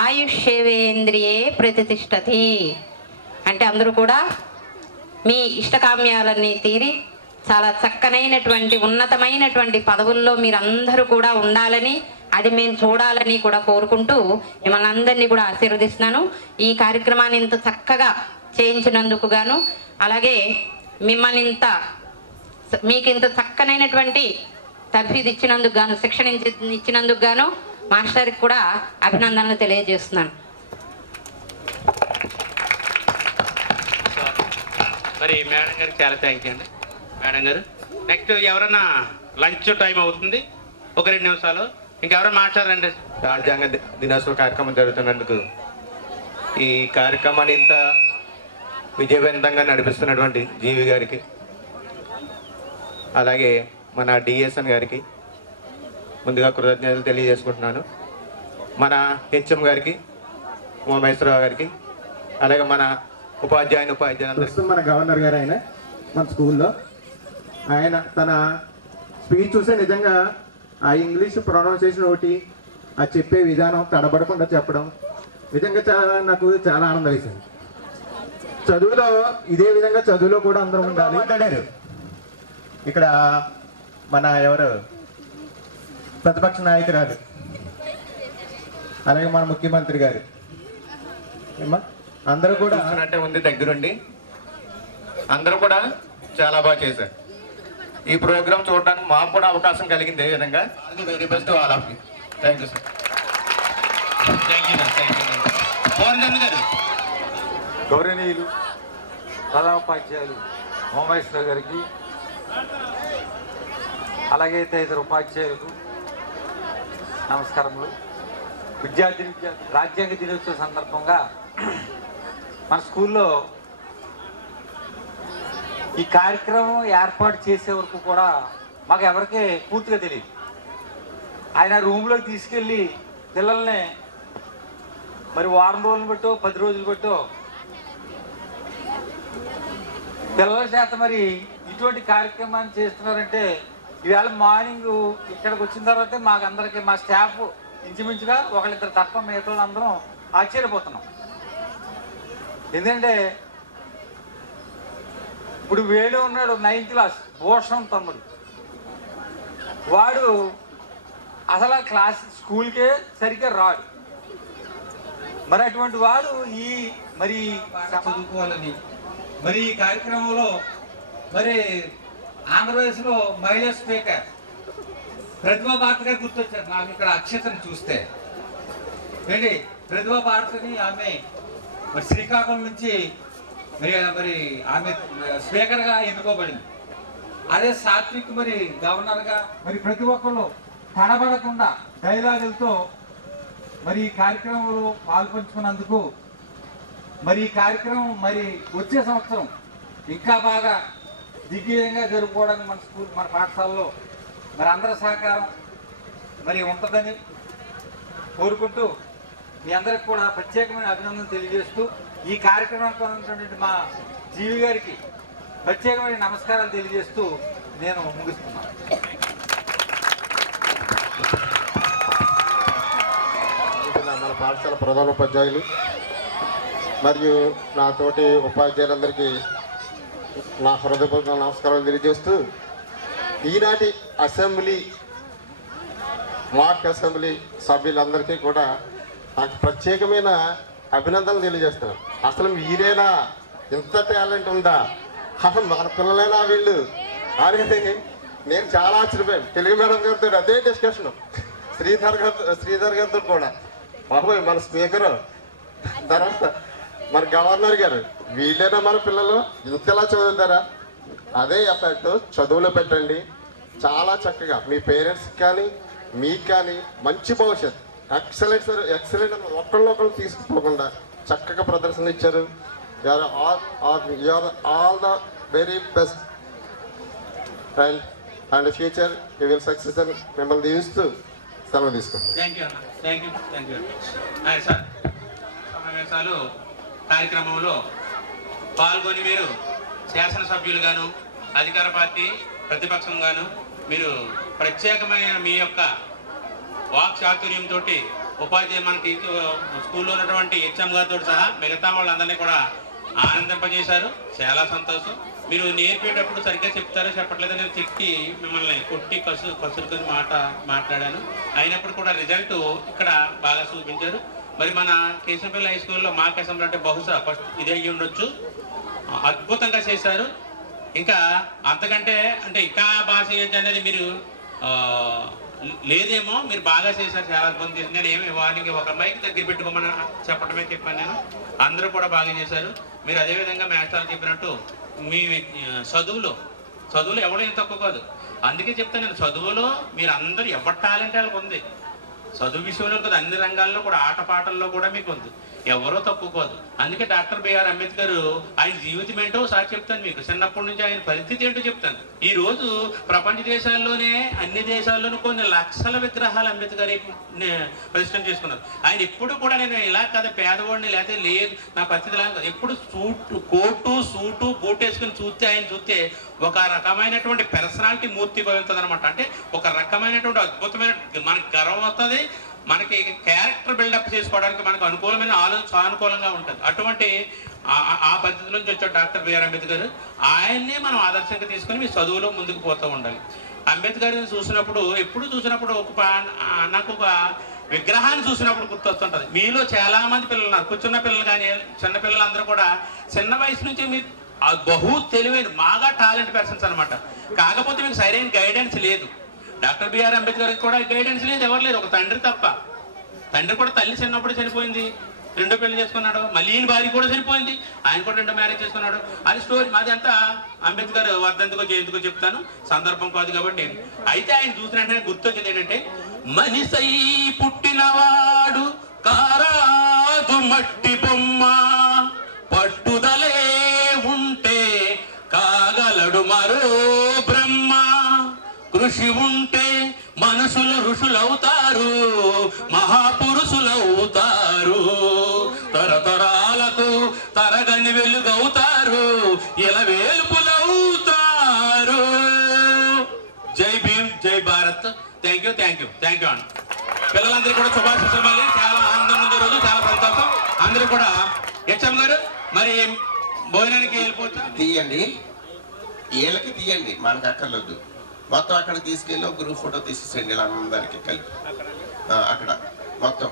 ఆయుష్యేవేంద్రియే ప్రతిష్టతి. అంటే అందరూ కూడా మీ ఇష్టకామ్యాలన్నీ తీరి చాలా చక్కనైనటువంటి ఉన్నతమైనటువంటి పదవుల్లో మీరందరూ కూడా ఉండాలని, అది మేము చూడాలని కూడా కోరుకుంటూ మిమ్మల్ని అందరినీ కూడా ఆశీర్వదిస్తున్నాను. ఈ కార్యక్రమాన్ని ఇంత చక్కగా చేయించినందుకు గాను, అలాగే మిమ్మల్ని మీకు ఇంత చక్కనైనటువంటి తర్ఫీదు ఇచ్చినందుకు గాను, శిక్షణ ఇచ్చినందుకు గాను మాస్టర్కి కూడా అభినందనలు తెలియజేస్తున్నాను. మరి మేడం గారికి చాలా థ్యాంక్ యూ అండి. మేడం గారు నెక్స్ట్ ఎవరన్నా లంచ్ టైం అవుతుంది, ఒక 2 నిమిషాలు ఇంకెవరైనా మాట్లాడండి. రాజ్యాంగ దినోత్సవ కార్యక్రమం జరుగుతున్నందుకు ఈ కార్యక్రమాన్ని ఇంత విజయవంతంగా నడిపిస్తున్నటువంటి జీవి గారికి, అలాగే మన డిఎస్ఎన్ గారికి ముందుగా కృతజ్ఞతలు తెలియజేసుకుంటున్నాను. మన హెచ్ఎం గారికి, ఉమామేశ్వరరావు గారికి, అలాగే మన ఉపాధ్యాయులందరికీ. మన గవర్నర్ గారు ఆయన మన స్కూల్లో ఆయన తన స్పీచ్ చూసే నిజంగా ఆ ఇంగ్లీష్ ప్రొనౌన్సియేషన్ ఒకటి, ఆ చెప్పే విధానం తడబడకుండా చెప్పడం, నిజంగా నాకు చాలా ఆనందం వేసింది. చదువులో ఇదే విధంగా చదువులో కూడా అందరూ ఉండాలి. మాట్లాడారు ఇక్కడ మన ఎవరు ప్రతిపక్ష నాయకురాలు, అలాగే మన ముఖ్యమంత్రి గారు అందరూ కూడా చూస్తున్నట్టే ఉంది దగ్గరుండి. అందరూ కూడా చాలా బాగా చేశారు. ఈ ప్రోగ్రామ్ చూడడానికి మాకు కూడా అవకాశం కలిగింది. ఏ విధంగా very best all of you. Thank you sir. గౌరవనీయులు ప్రధానోపాధ్యాయులు ఉమామహేశ్వర గారికి, అలాగే తదితర ఉపాధ్యాయులకు నమస్కారములు. విద్యార్థి రాజ్యాంగ దినోత్సవ సందర్భంగా మన స్కూల్లో ఈ కార్యక్రమం ఏర్పాటు చేసే వరకు కూడా మాకు ఎవరికీ పూర్తిగా తెలియదు. ఆయన రూమ్లోకి తీసుకెళ్ళి పిల్లల్ని మరి వారం రోజులు బట్టో 10 రోజులు బట్టో పిల్లల చేత మరి ఇటువంటి కార్యక్రమాన్ని చేస్తున్నారంటే, ఈవేళ మార్నింగ్ ఇక్కడికి వచ్చిన తర్వాత మాకందరికి మా స్టాఫ్ ఇంచుమించుగా ఒకళ్ళిద్దరు తప్ప మిగతా వాళ్ళందరం ఆశ్చర్యపోతున్నాం. ఎందుకంటే ఇప్పుడు వేణు ఉన్నాడు 9th క్లాస్, భూషణం తమ్ముడు, వాడు అసలు క్లాస్ స్కూల్కే సరిగ్గా రాడు. మరి అటువంటి వాడు ఈ మరి చదువుకోవాలని మరి ఈ కార్యక్రమంలో మరి ఆంధ్రప్రదేశ్లో మహిళా స్పీకర్ ప్రతిభా భారతి గారు గుర్తొచ్చారు నాకు ఇక్కడ అక్షతను చూస్తే. ఏంటి ప్రతిభా భారతిని ఆమె మరి శ్రీకాకుళం నుంచి మరి ఆమె స్పీకర్గా ఎన్నుకోబడింది. అదే సాత్విక్ మరి గవర్నర్గా. మరి ప్రతి ఒక్కరు తడబడకుండా డైలాగులతో మరి ఈ కార్యక్రమంలో పాల్పంచుకున్నందుకు మరి ఈ కార్యక్రమం మరి వచ్చే సంవత్సరం ఇంకా బాగా దిగ్విజయంగా జరుపుకోవడానికి మన స్కూల్ మన పాఠశాలలో మరి అందరి సహకారం మరి ఉంటుందని కోరుకుంటూ మీ అందరికి కూడా ప్రత్యేకమైన అభినందనలు తెలియజేస్తూ ఈ కార్యక్రమానికి ఉన్నటువంటి మా జీవి గారికి ప్రత్యేకమైన నమస్కారాలు తెలియజేస్తూ నేను ముగిస్తున్నాను. మన పాఠశాల ప్రధానోపాధ్యాయులు మరియు నా తోటి ఉపాధ్యాయులందరికీ నా హృదయపూర్వక నమస్కారాలు తెలియజేస్తూ, ఈనాటి అసెంబ్లీ మాక్ అసెంబ్లీ సభ్యులందరికీ కూడా నాకు ప్రత్యేకమైన అభినందనలు తెలియజేస్తున్నాను. అసలు మీరేనా, ఇంత టాలెంట్ ఉందా, అసలు మన పిల్లలైనా వీళ్ళు అనేది నేను చాలా ఆశ్చర్యపోయాను. తెలుగు మేడం గారితో అదే డిస్కషన్, శ్రీధర్ గారితో కూడా. బాబోయ్ మన స్పీకరు, తర్వాత మన గవర్నర్ గారు, వీళ్ళైనా మన పిల్లలు ఇంతలా చదువుతారా? అదే ఎఫెక్ట్ చదువులో పెట్టండి. చాలా చక్కగా మీ పేరెంట్స్కి కానీ మీకు కానీ మంచి భవిష్యత్, ఎక్సలెంట్ సార్, ఎక్సలెంట్ ఒకళ్ళు తీసుకుపోకుండా చక్కగా ప్రదర్శన ఇచ్చారు. All the very best and future you will success అని మిమ్మల్ని దీవిస్తూ సెలవు తీసుకుంటాం. Thank you sir. సమావేశాలు కార్యక్రమంలో పాల్గొని మీరు శాసనసభ్యులుగాను అధికార పార్టీ ప్రతిపక్షంగాను మీరు ప్రత్యేకమైన మీ యొక్క వాక్ చాతుర్యంతో ఉపాధ్యాయ మన స్కూల్లో ఉన్నటువంటి హెచ్ఎం గారితో సహా మిగతా వాళ్ళందరినీ కూడా ఆనందింపజేశారు. చాలా సంతోషం. మీరు నేర్పేటప్పుడు సరిగ్గా చెప్తారో చెప్పట్లేదో నేను తిట్టి మిమ్మల్ని కొట్టి కసురుకొని మాట్లాడాను. అయినప్పుడు కూడా రిజల్ట్ ఇక్కడ బాగా చూపించారు. మరి మన కేశంపల్లి హై స్కూల్లో మాక్ అసెంబ్లీ అంటే బహుశా ఫస్ట్ ఇదే అయ్యి ఉండొచ్చు. అద్భుతంగా చేశారు. ఇంకా అంతకంటే అంటే ఇంకా బాగా చేయొచ్చు అనేది మీరు లేదేమో, మీరు బాగా చేశారు, చాలా అద్భుతం చేసి. నేను ఏమి వారికి ఒక మైక్ దగ్గర పెట్టుకోమని చెప్పాను నేను. అందరూ కూడా బాగా చేశారు. మీరు అదేవిధంగా మేస్టాలు చెప్పినట్టు మీ చదువులో ఎవడేం తక్కువ కాదు. అందుకే చెప్తాను నేను, చదువులో మీరు అందరూ ఎవరి టాలెంట్ వాళ్ళకి ఉంది. చదువు విషయంలో కదా, అన్ని రంగాల్లో కూడా ఆటపాటల్లో కూడా మీకు ఉంది, ఎవరో తప్పుకోదు. అందుకే డాక్టర్ బిఆర్ అంబేద్కర్ ఆయన జీవితం ఏంటో ఒకసారి చెప్తాను మీకు. చిన్నప్పటి నుంచి ఆయన పరిస్థితి ఏంటో చెప్తాను. ఈ రోజు ప్రపంచ దేశాల్లోనే అన్ని దేశాల్లోనూ కొన్ని లక్షల విగ్రహాలు అంబేద్కర్ ప్రతిష్టం చేసుకున్నారు. ఆయన ఎప్పుడు కూడా నేను ఇలా కదా పేదవాడిని లేకపోతే లేదు నా పరిస్థితి ఇలా కాదు, ఎప్పుడు కోటు సూటు బూట్ వేసుకుని చూస్తే ఒక రకమైనటువంటి పర్సనాలిటీ మూర్తి భవిస్తుంది అనమాట. అంటే ఒక రకమైనటువంటి అద్భుతమైన మనకు గర్వం వస్తుంది, మనకి క్యారెక్టర్ బిల్డప్ చేసుకోవడానికి మనకు అనుకూలమైన ఆలోచన సానుకూలంగా ఉంటుంది. అటువంటి ఆ పద్ధతి నుంచి వచ్చాడు డాక్టర్ బిఆర్ అంబేద్కర్. ఆయన్నే మనం ఆదర్శంగా తీసుకొని మీ చదువులో ముందుకు పోతూ ఉండాలి. అంబేద్కర్ని చూసినప్పుడు ఎప్పుడు చూసినప్పుడు నాకు ఒక విగ్రహాన్ని చూసినప్పుడు గుర్తొస్తుంటుంది. మీలో చాలా మంది పిల్లలు ఉన్నారు, కూర్చున్న పిల్లలు కానీ చిన్న పిల్లలందరూ కూడా చిన్న వయసు నుంచి మీరు బహు తెలివైన బాగా టాలెంట్ పర్సన్స్ అనమాట. కాకపోతే మీకు సరైన గైడెన్స్ లేదు. డాక్టర్ బిఆర్ అంబేద్కర్ కూడా గైడెన్స్ లేదు, ఎవరు లేరు, ఒక తండ్రి తప్ప. తండ్రి కూడా తల్లి చిన్నప్పుడు చనిపోయింది, రెండో పెళ్లి చేసుకున్నాడు. మళ్ళీ ఈయన భార్య కూడా చనిపోయింది, ఆయన కూడా రెండో మ్యారేజ్ చేసుకున్నాడు. అది స్టోరీ. మాది అంతా అంబేద్కర్ వర్ధంతికో జయంతికో చెప్తాను, సందర్భం కాదు కాబట్టి. అయితే ఆయన చూసిన వెంటనే గుర్తొచ్చేది ఏంటంటే, మనిషై పుట్టినవాడు కారాదు మట్టి బొమ్మ, పట్టుదలే ఉంటే కాగలడు మరో బ్రహ్మ, కృషి ఉంటే మనుషులు ఋషులవుతారు, మహాపురుషులవుతారు, తరతరాలకు తరగని వెలుగవుతారు, ఇలా వేలుపులవుతారు. జై భీమ్, జై భారత్. థ్యాంక్ యూ అండి. పిల్లలందరికీ కూడా శుభాశిస్సులు. మళ్ళీ చాలా ఆనందం ఉంది రోజు, చాలా సంతోషం. అందరూ కూడా హెచ్ఎం గారు మరి భోజనానికి వెళ్ళిపోతా తీయండి, వీళ్ళకి తీయండి, మనకు అక్కర్లేదు. మొత్తం అక్కడ తీసుకెళ్ళి ఒక గ్రూప్ ఫోటో తీసేసేయండి అందరికీ కలిపి అక్కడ మొత్తం.